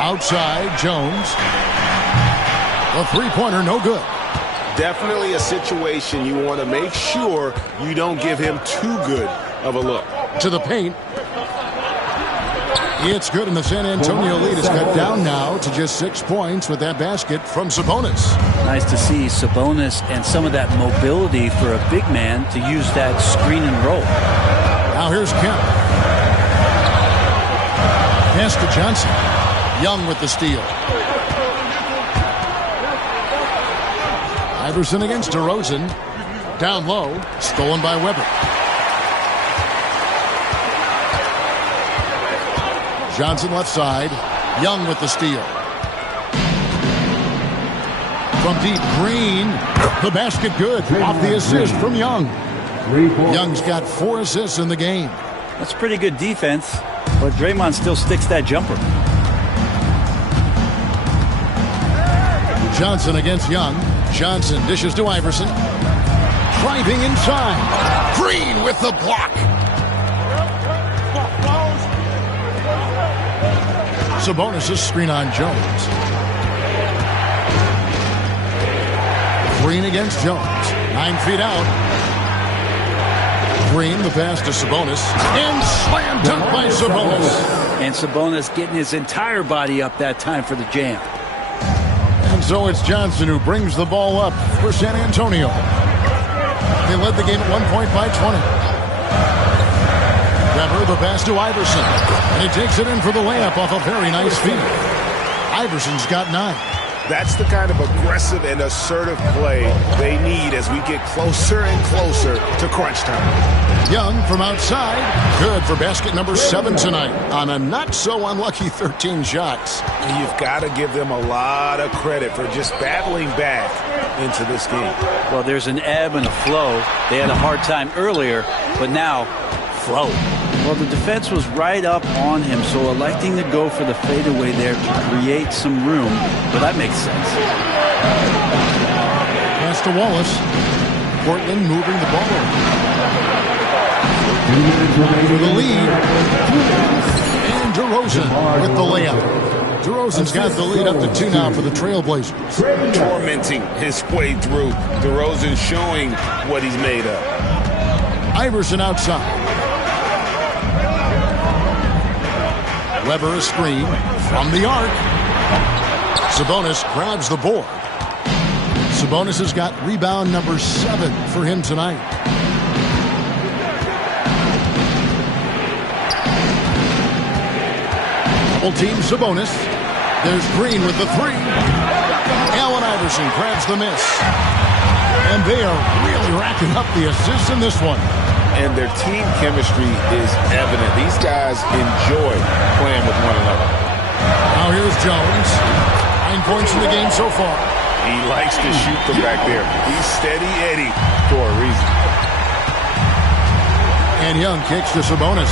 Outside, Jones. A three-pointer, no good. Definitely a situation you want to make sure you don't give him too good of a look. To the paint. It's good, and the San Antonio lead is cut down now to just 6 points with that basket from Sabonis. Nice to see Sabonis and some of that mobility for a big man to use that screen and roll. Now here's Kemp. Pass to Johnson. Young with the steal. Iverson against DeRozan. Down low. Stolen by Weber. Johnson left side. Young with the steal. From deep, Green. The basket good. Off the assist from Young. Young's got 4 assists in the game. That's pretty good defense, but Draymond still sticks that jumper. Johnson against Young. Johnson dishes to Iverson. Driving inside. Green with the block. Sabonis' screen on Jones. Green against Jones. 9 feet out. Green, the pass to Sabonis. And slam dunk by Sabonis. And Sabonis getting his entire body up that time for the jam. And so it's Johnson who brings the ball up for San Antonio. They led the game at 1 point by 20. Weber, the pass to Iverson. And he takes it in for the layup off a very nice feed. Iverson's got 9. That's the kind of aggressive and assertive play they need as we get closer and closer to crunch time. Young from outside. Good for basket number 7 tonight on a not-so-unlucky 13 shots. And you've got to give them a lot of credit for just battling back into this game. Well, there's an ebb and a flow. They had a hard time earlier, but now, flow. Well, the defense was right up on him, so electing to go for the fadeaway there to create some room. Well, that makes sense. Pass to Wallace. Portland moving the ball for the lead. And DeRozan with the layup. DeRozan's got the lead up to 2 now for the Trailblazers. Tormenting his way through. DeRozan showing what he's made of. Iverson outside. Weber a screen from the arc. Sabonis grabs the board. Sabonis has got rebound number 7 for him tonight. Double team Sabonis. There's Green with the 3. Allen Iverson grabs the miss. And they are really racking up the assists in this one. And their team chemistry is evident. These guys enjoy playing with one another. Now here's Jones. 9 points in the game so far. He likes to shoot from back there. He's steady Eddie for a reason. And Young kicks to Sabonis.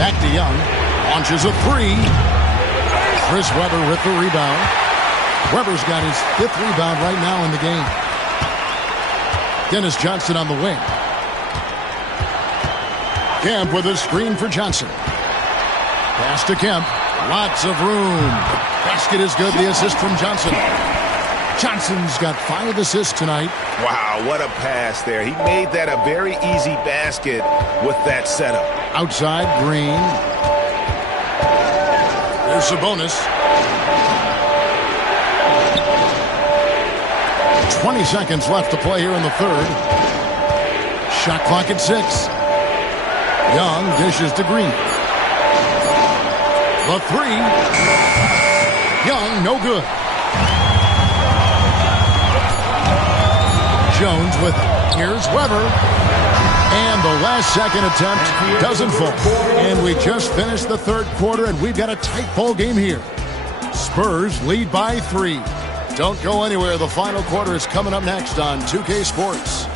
Back to Young. Launches a 3. Chris Webber with the rebound. Webber's got his 5th rebound right now in the game. Dennis Johnson on the wing. Kemp with a screen for Johnson. Pass to Kemp. Lots of room. Basket is good. The assist from Johnson. Johnson's got 5 assists tonight. Wow, what a pass there. He made that a very easy basket with that setup. Outside, Green. There's Sabonis. 20 seconds left to play here in the 3rd. Shot clock at 6. Young dishes to Green. The 3. Young, no good. Jones with it. Here's Weber. And the last second attempt doesn't fall. And we just finished the 3rd quarter, and we've got a tight ball game here. Spurs lead by 3. Don't go anywhere. The final quarter is coming up next on 2K Sports.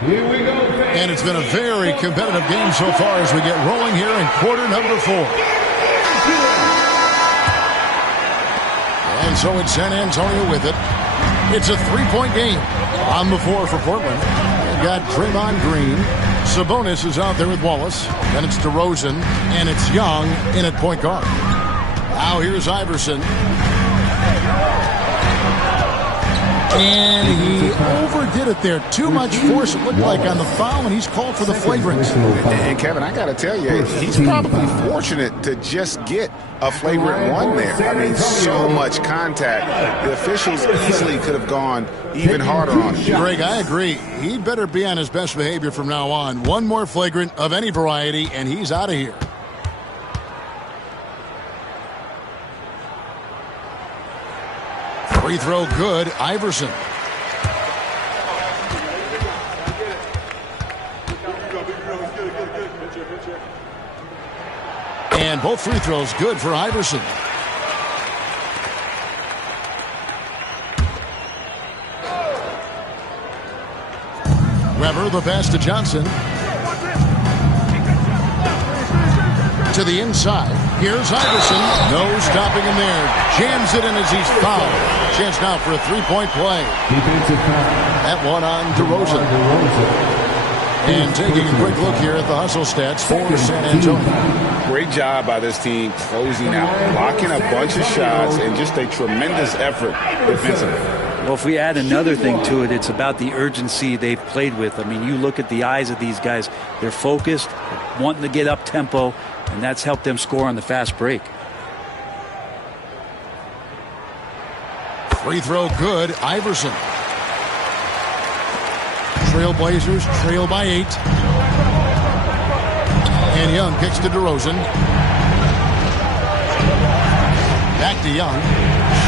Here we go, fans. And it's been a very competitive game so far as we get rolling here in quarter number 4. And so it's San Antonio with it. It's a 3-point game on the floor for Portland. They've got Draymond Green. Sabonis is out there with Wallace. Then it's DeRozan. And it's Young in at point guard. Now here's Iverson. And he overdid it there. Too much force, it looked like, on the foul, and he's called for the flagrant. And Kevin, I got to tell you, he's probably fortunate to just get a flagrant 1 there. I mean, so much contact. The officials easily could have gone even harder on him. Greg, I agree. He'd better be on his best behavior from now on. One more flagrant of any variety, and he's out of here. Free throw good. Iverson. And both free throws good for Iverson. Weber, the pass to Johnson. To the inside. Here's Iverson. No stopping him there. Jams it in as he's fouled. Chance now for a 3-point play. That one on DeRozan. And taking a quick look here at the hustle stats for San Antonio. Great job by this team closing out, blocking a bunch of shots, and just a tremendous effort defensively. Well, if we add another thing to it, it's about the urgency they've played with. I mean, you look at the eyes of these guys. They're focused, wanting to get up tempo, and that's helped them score on the fast break. Free throw good. Iverson. Trailblazers trail by 8. And Young kicks to DeRozan. Back to Young.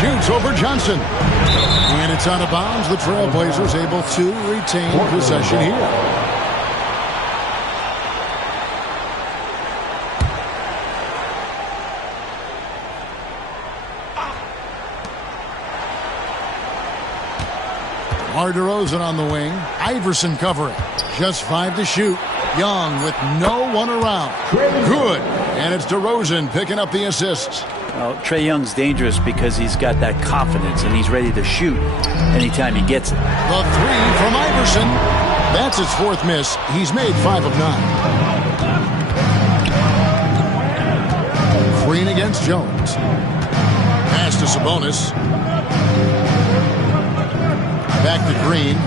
Shoots over Johnson. And it's out of bounds. The Trailblazers able to retain possession here. DeRozan on the wing. Iverson covering. Just 5 to shoot. Young with no one around. Good. And it's DeRozan picking up the assists. Well, Trae Young's dangerous because he's got that confidence and he's ready to shoot anytime he gets it. The 3 from Iverson. That's his 4th miss. He's made 5 of 9. Green against Jones. Pass to Sabonis. Back to Green.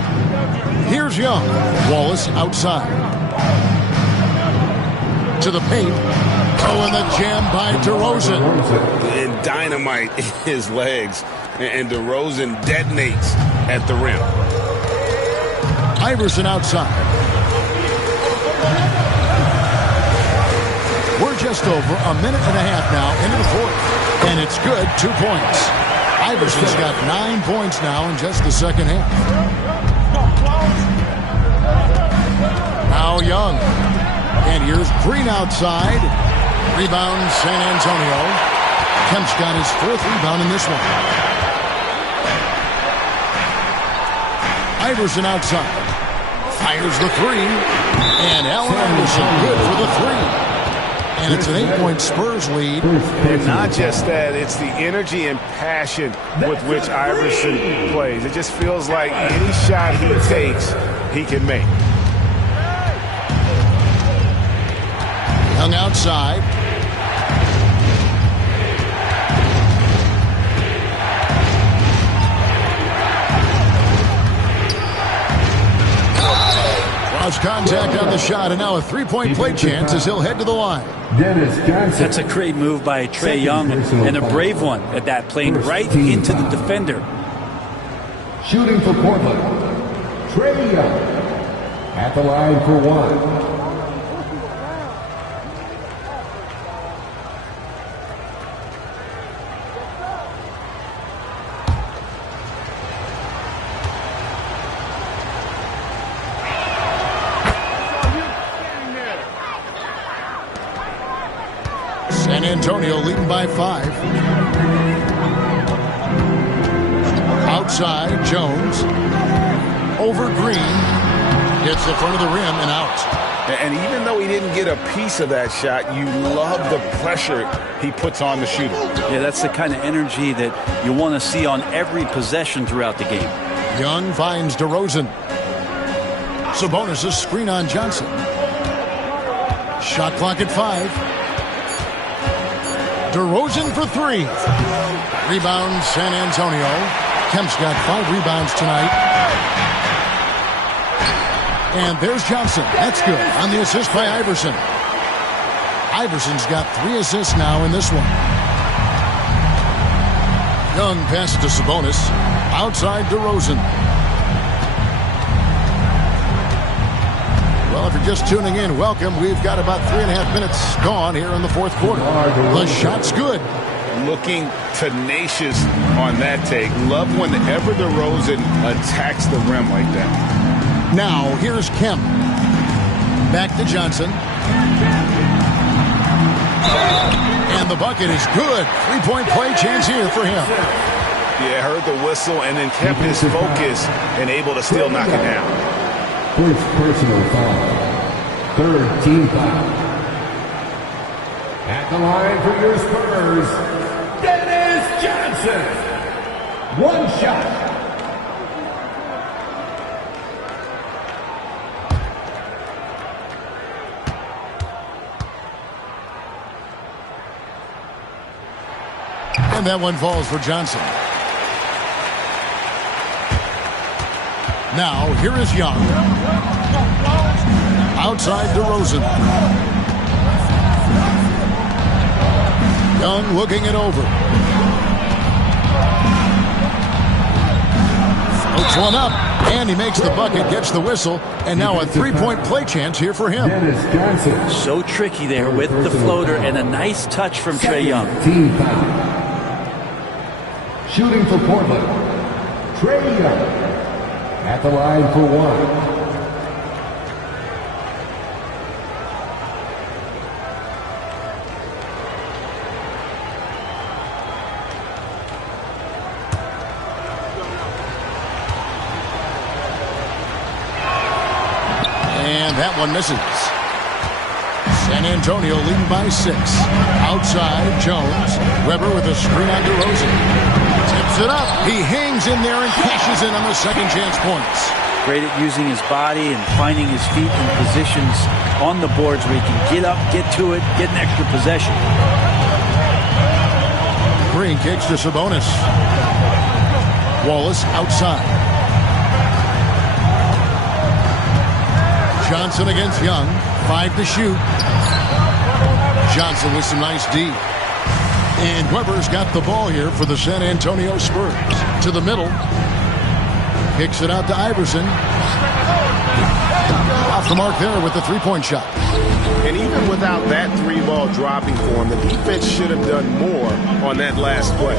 Here's Young. Wallace outside. To the paint. Oh, and the jam by DeRozan. And dynamite in his legs. And DeRozan detonates at the rim. Iverson outside. We're just over a minute and a half now into the 4th. And it's good. 2 points. Iverson's got 9 points now in just the second half. Now Young. And here's Green outside. Rebound San Antonio. Kemp's got his 4th rebound in this one. Iverson outside. Fires the 3. And Allen Iverson good for the 3. And it's an 8-point Spurs lead. And not just that, it's the energy and passion with which Iverson plays. It just feels like any shot he takes, he can make. Young outside. Lost contact on the shot, and now a 3-point play chance as he'll head to the line. That's a great move by Trae Young, and a brave one at that, playing right into the defender. Shooting for Portland, Trae Young at the line for 1. San Antonio leading by 5. Outside, Jones. Over Green. Gets the front of the rim and out. And even though he didn't get a piece of that shot, you love the pressure he puts on the shooter. Yeah, that's the kind of energy that you want to see on every possession throughout the game. Young finds DeRozan. Sabonis' screen on Johnson. Shot clock at 5. DeRozan for 3. Rebound San Antonio. Kemp's got 5 rebounds tonight. And there's Johnson. That's good on the assist by Iverson. Iverson's got 3 assists now in this one. Young passes to Sabonis. Outside DeRozan. Well, if you're just tuning in, welcome. We've got about 3.5 minutes gone here in the 4th quarter. The shot's good. Looking tenacious on that take. Love whenever DeRozan attacks the rim like that. Now, here's Kemp. Back to Johnson. And the bucket is good. 3-point play chance here for him. Yeah, heard the whistle and then kept his focus and able to still knock it down. First personal foul. 3rd team foul. At the line for your Spurs, Dennis Johnson. 1 shot. And that one falls for Johnson. Now, here is Young. Outside DeRozan. Young looking it over. Hooks one up, and he makes the bucket, gets the whistle, and now a three-point play chance here for him. So tricky there with the floater, and a nice touch from Trae Young. Team foul. Shooting for Portland, Trae Young at the line for one. And that one misses. San Antonio leading by 6. Outside, Jones. Weber with a screen on DeRozan. Tips it up. He hangs in there and cashes in on the second chance points. Great at using his body and finding his feet in positions on the boards where he can get up, get to it, get an extra possession. Green kicks to Sabonis. Wallace outside. Johnson against Young. 5 to shoot. Johnson with some nice D. And Weber's got the ball here for the San Antonio Spurs. To the middle. Kicks it out to Iverson. Off the mark there with the three-point shot. And even without that three ball dropping for him, the defense should have done more on that last play.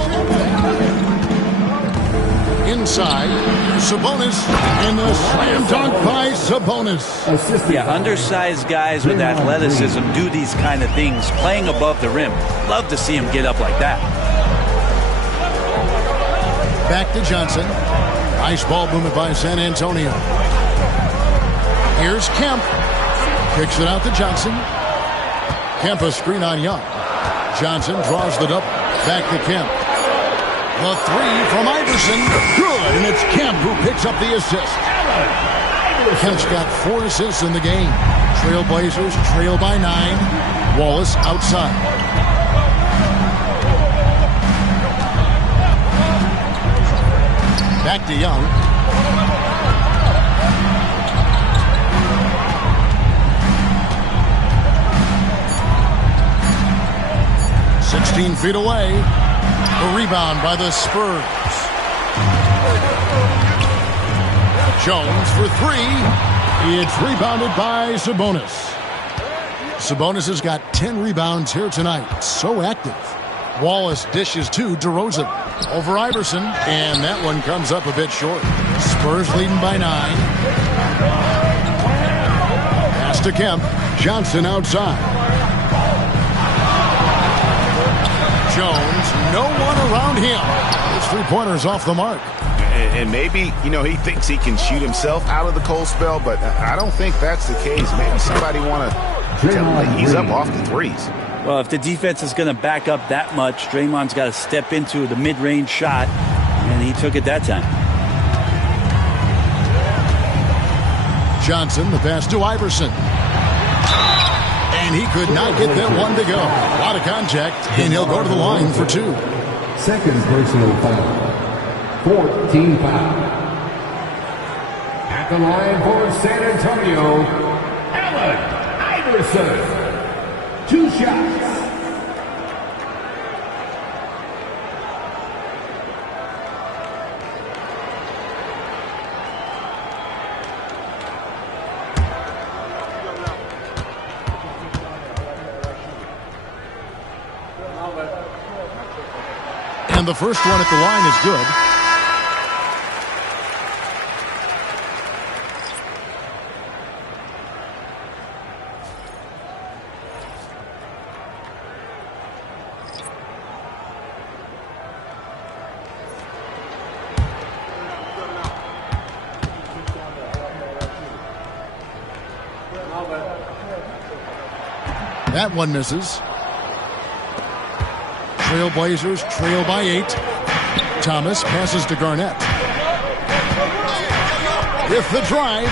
Inside, Sabonis, and the slam dunk by Sabonis. Yeah, undersized guys with athleticism do these kind of things, playing above the rim. Love to see him get up like that. Back to Johnson. Nice ball movement by San Antonio. Here's Kemp. Kicks it out to Johnson. Kemp a screen on Young. Johnson draws the double. Back to Kemp. The three from Iverson. Good, and it's Kemp who picks up the assist. Kemp's got 4 assists in the game. Trailblazers trail by 9. Wallace outside. Back to Young. "16 feet away. A rebound by the Spurs. Jones for 3. It's rebounded by Sabonis. Sabonis has got 10 rebounds here tonight. So active. Wallace dishes to DeRozan. Over Iverson, and that one comes up a bit short. Spurs leading by 9. Pass to Kemp. Johnson outside. Jones, no one around him. His three-pointer's off the mark. And maybe, he thinks he can shoot himself out of the cold spell, but I don't think that's the case. Maybe somebody want to tell him that he's up off the threes. Well, if the defense is going to back up that much, Draymond's got to step into the mid-range shot, and he took it that time. Johnson, the pass to Iverson. And he could not get that one to go. A lot of contact, and he'll go to the line for 2. Second personal foul. 14 foul. At the line for San Antonio, Allen Iverson. 2 shots. And the first one at the line is good. That one misses. Trailblazers trail by 8. Thomas passes to Garnett. With the drive.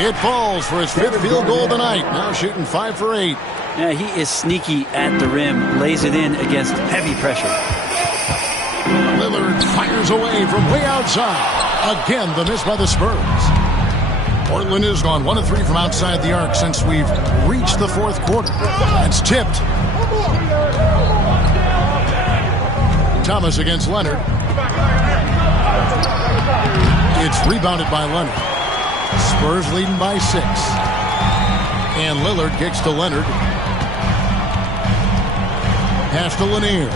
It falls for his 5th field goal tonight. Now shooting 5 for 8. Yeah, he is sneaky at the rim. Lays it in against heavy pressure. Lillard fires away from way outside. Again, the miss by the Spurs. Portland has gone 1 of 3 from outside the arc since we've reached the 4th quarter. That's tipped. Thomas against Leonard. It's rebounded by Leonard. Spurs leading by 6. And Lillard kicks to Leonard. Pass to Lanier.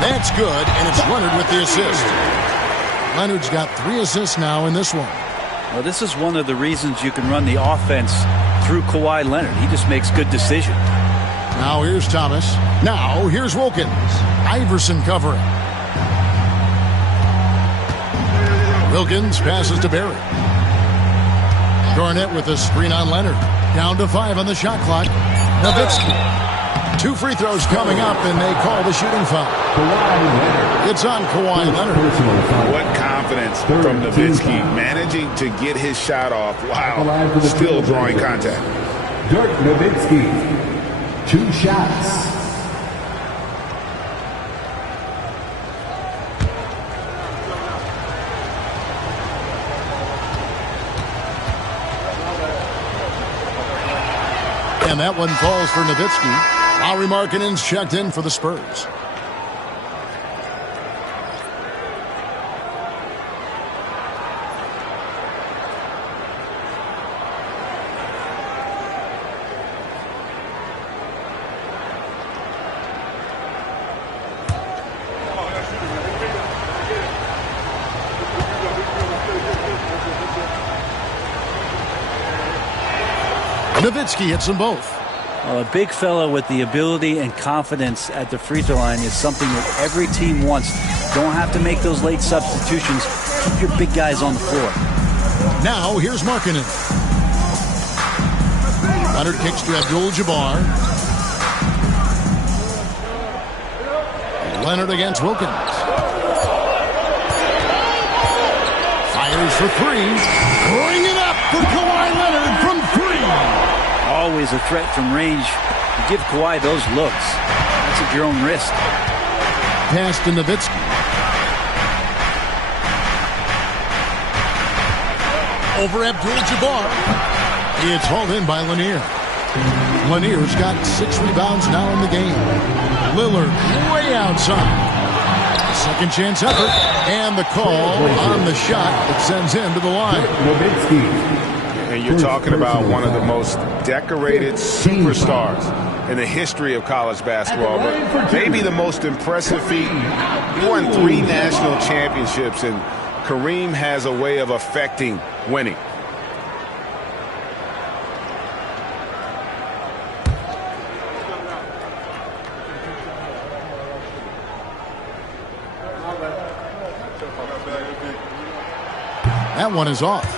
That's good, and it's Leonard with the assist. Leonard's got 3 assists now in this one. Well, this is one of the reasons you can run the offense through Kawhi Leonard. He just makes good decisions. Now here's Thomas. Now here's Wilkins. Iverson covering. Wilkins passes to Barry. Garnett with a screen on Leonard. Down to 5 on the shot clock. Nowitzki. 2 free throws coming up, and they call the shooting foul. It's on Kawhi Leonard. What confidence from Nowitzki, managing to get his shot off while still drawing contact. Dirk Nowitzki, 2 shots. And that one falls for Nowitzki. Lauri Markkanen's checked in for the Spurs. Nowitzki hits them both. Well, a big fella with the ability and confidence at the free throw line is something that every team wants. Don't have to make those late substitutions. Keep your big guys on the floor. Now here's Markkanen. Leonard kicks to Abdul-Jabbar. Leonard against Wilkins. Fires for 3. Bring it up for Kawhi Leonard from 3. Always a threat from range. You give Kawhi those looks. That's at your own risk. Pass to Nowitzki. Over Abdul-Jabbar. It's hauled in by Lanier. Lanier's got 6 rebounds now in the game. Lillard way outside. Second chance effort. And the call on the shot that sends him to the line. And you're talking about one of the most decorated superstars in the history of college basketball, but maybe the most impressive feat. He won 3 national championships, and Kareem has a way of affecting winning. That one is off.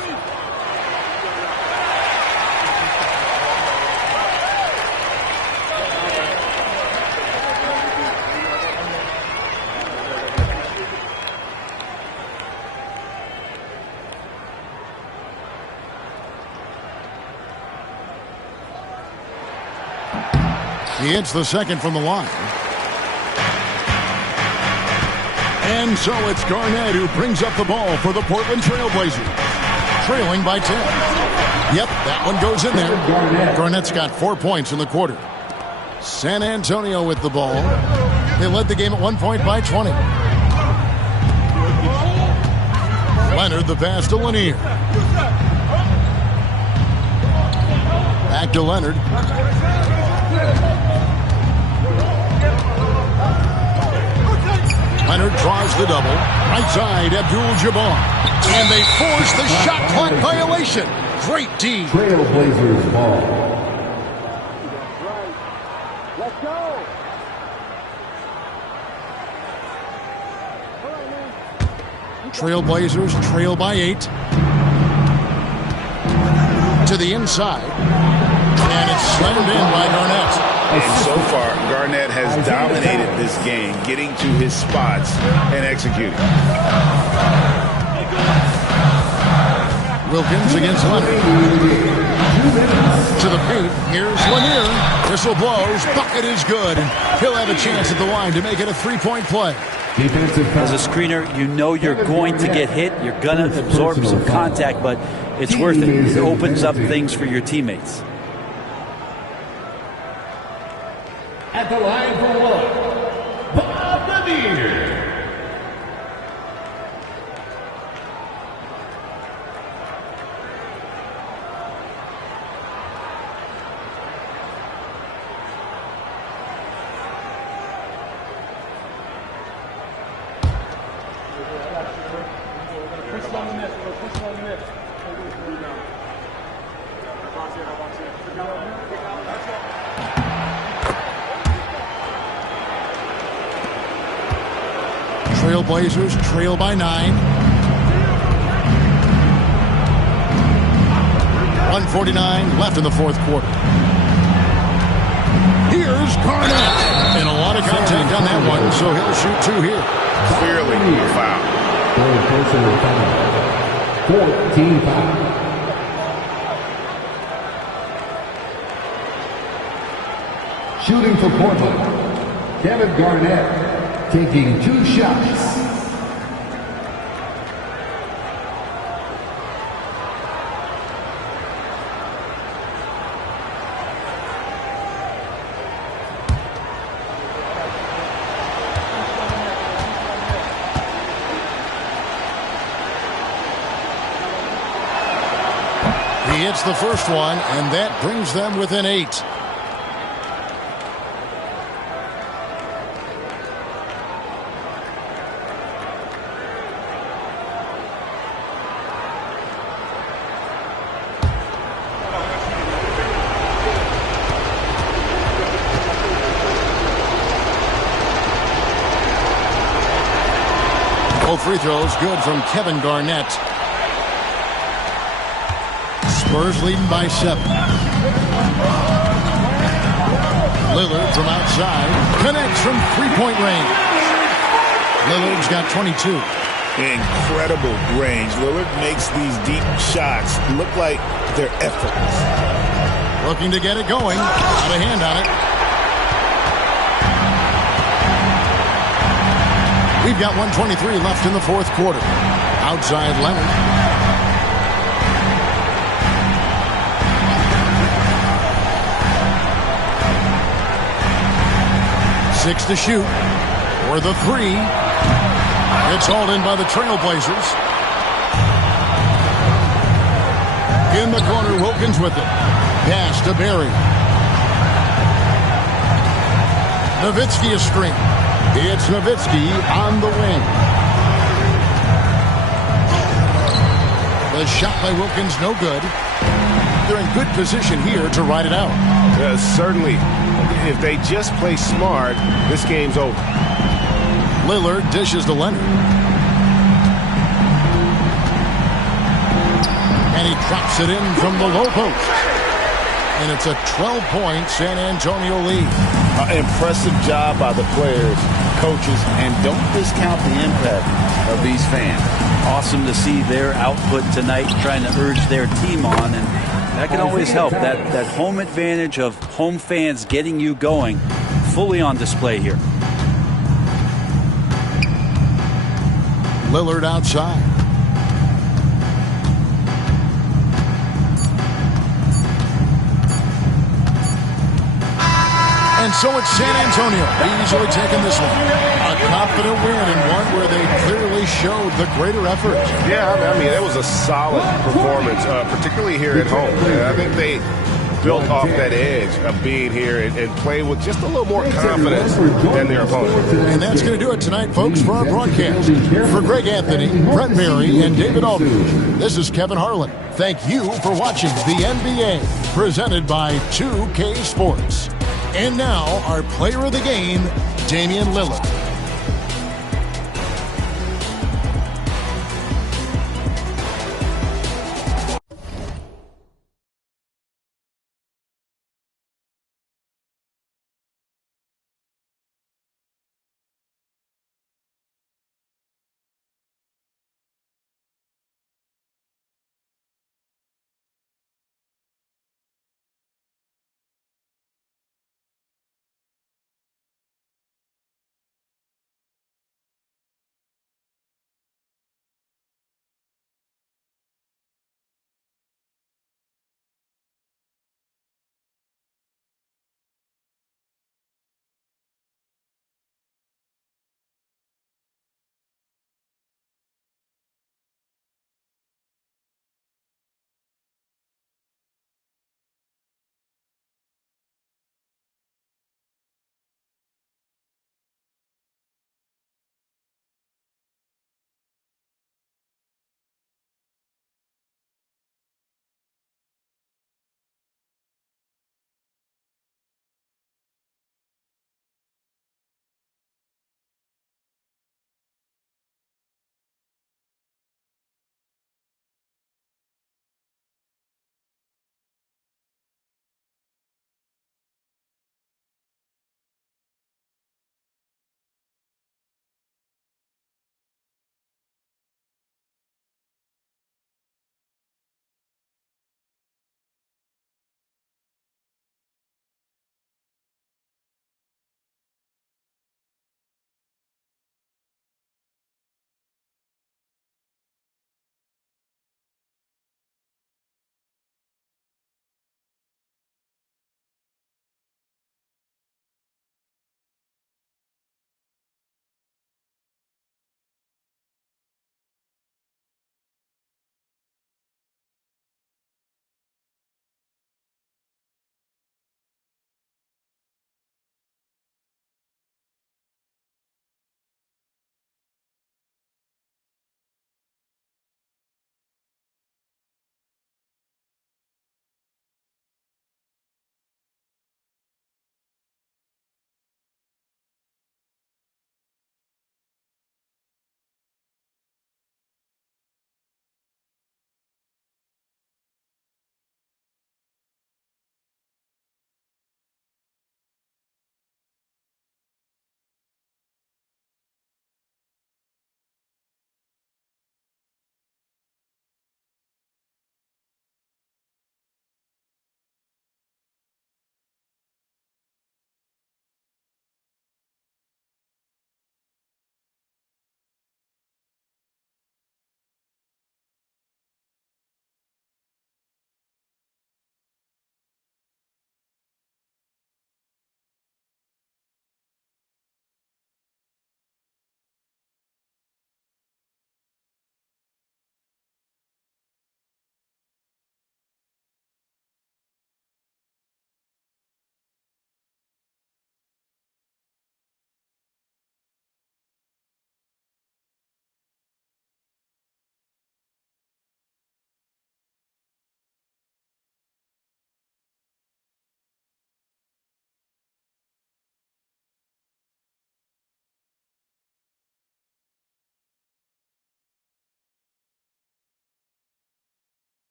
He hits the second from the line. And so it's Garnett who brings up the ball for the Portland Trailblazers. Trailing by 10. Yep, that one goes in there. Garnett's got 4 points in the quarter. San Antonio with the ball. They led the game at 1 point by 20. Leonard the pass to Lanier. Back to Leonard. Leonard draws the double. Right side, Abdul-Jabbar. And they force the shot clock violation. Great D. Trailblazers ball. Let's go. Trailblazers trail by 8. To the inside. And it's slammed in by Garnett. And so far, Garnett has dominated this game, getting to his spots and executing. Wilkins against Leonard. To the paint. Here's Lanier. Whistle blows. Bucket is good. And he'll have a chance at the line to make it a 3-point play. As a screener, you know you're going to get hit. You're going to absorb some contact, but it's worth it. It opens up things for your teammates. At the line for 1, Bob Lanier. Trailblazers trail by 9. 1:49 left in the fourth quarter. Here's Garnett. And a lot of contact on that one, so he'll shoot 2 here. Clearly a foul. 14 foul. Shooting for Portland, Kevin Garnett taking 2 shots. He hits the first one, and that brings them within 8. Both free throws good from Kevin Garnett. Spurs leading by 7. Lillard from outside connects from three-point range. Lillard's got 22. Incredible range. Lillard makes these deep shots look like they're effortless. Looking to get it going. Out of hand on it. We've got 1:23 left in the fourth quarter. Outside Leonard. Six to shoot. For the 3. It's hauled in by the Trailblazers. In the corner, Wilkins with it. Pass to Berry. Nowitzki a screen. It's Nowitzki on the wing. The shot by Wilkins no good. They're in good position here to ride it out. Certainly. If they just play smart, this game's over. Lillard dishes to Leonard. And he drops it in from the low post. And it's a 12-point San Antonio lead. Impressive job by the players, coaches, and don't discount the impact of these fans. Awesome to see their output tonight, trying to urge their team on, and that can always help. That home advantage of home fans getting you going, fully on display here. Lillard outside. And so it's San Antonio easily taking this one. A confident win and one where they clearly showed the greater effort. Yeah, I mean, it was a solid performance, particularly here at home. I think they built off that edge of being here and playing with just a little more confidence than their opponent. And that's going to do it tonight, folks, for our broadcast. For Greg Anthony, Brent Berry, and David Aldridge, this is Kevin Harlan. Thank you for watching the NBA, presented by 2K Sports. And now, our player of the game, Damian Lillard.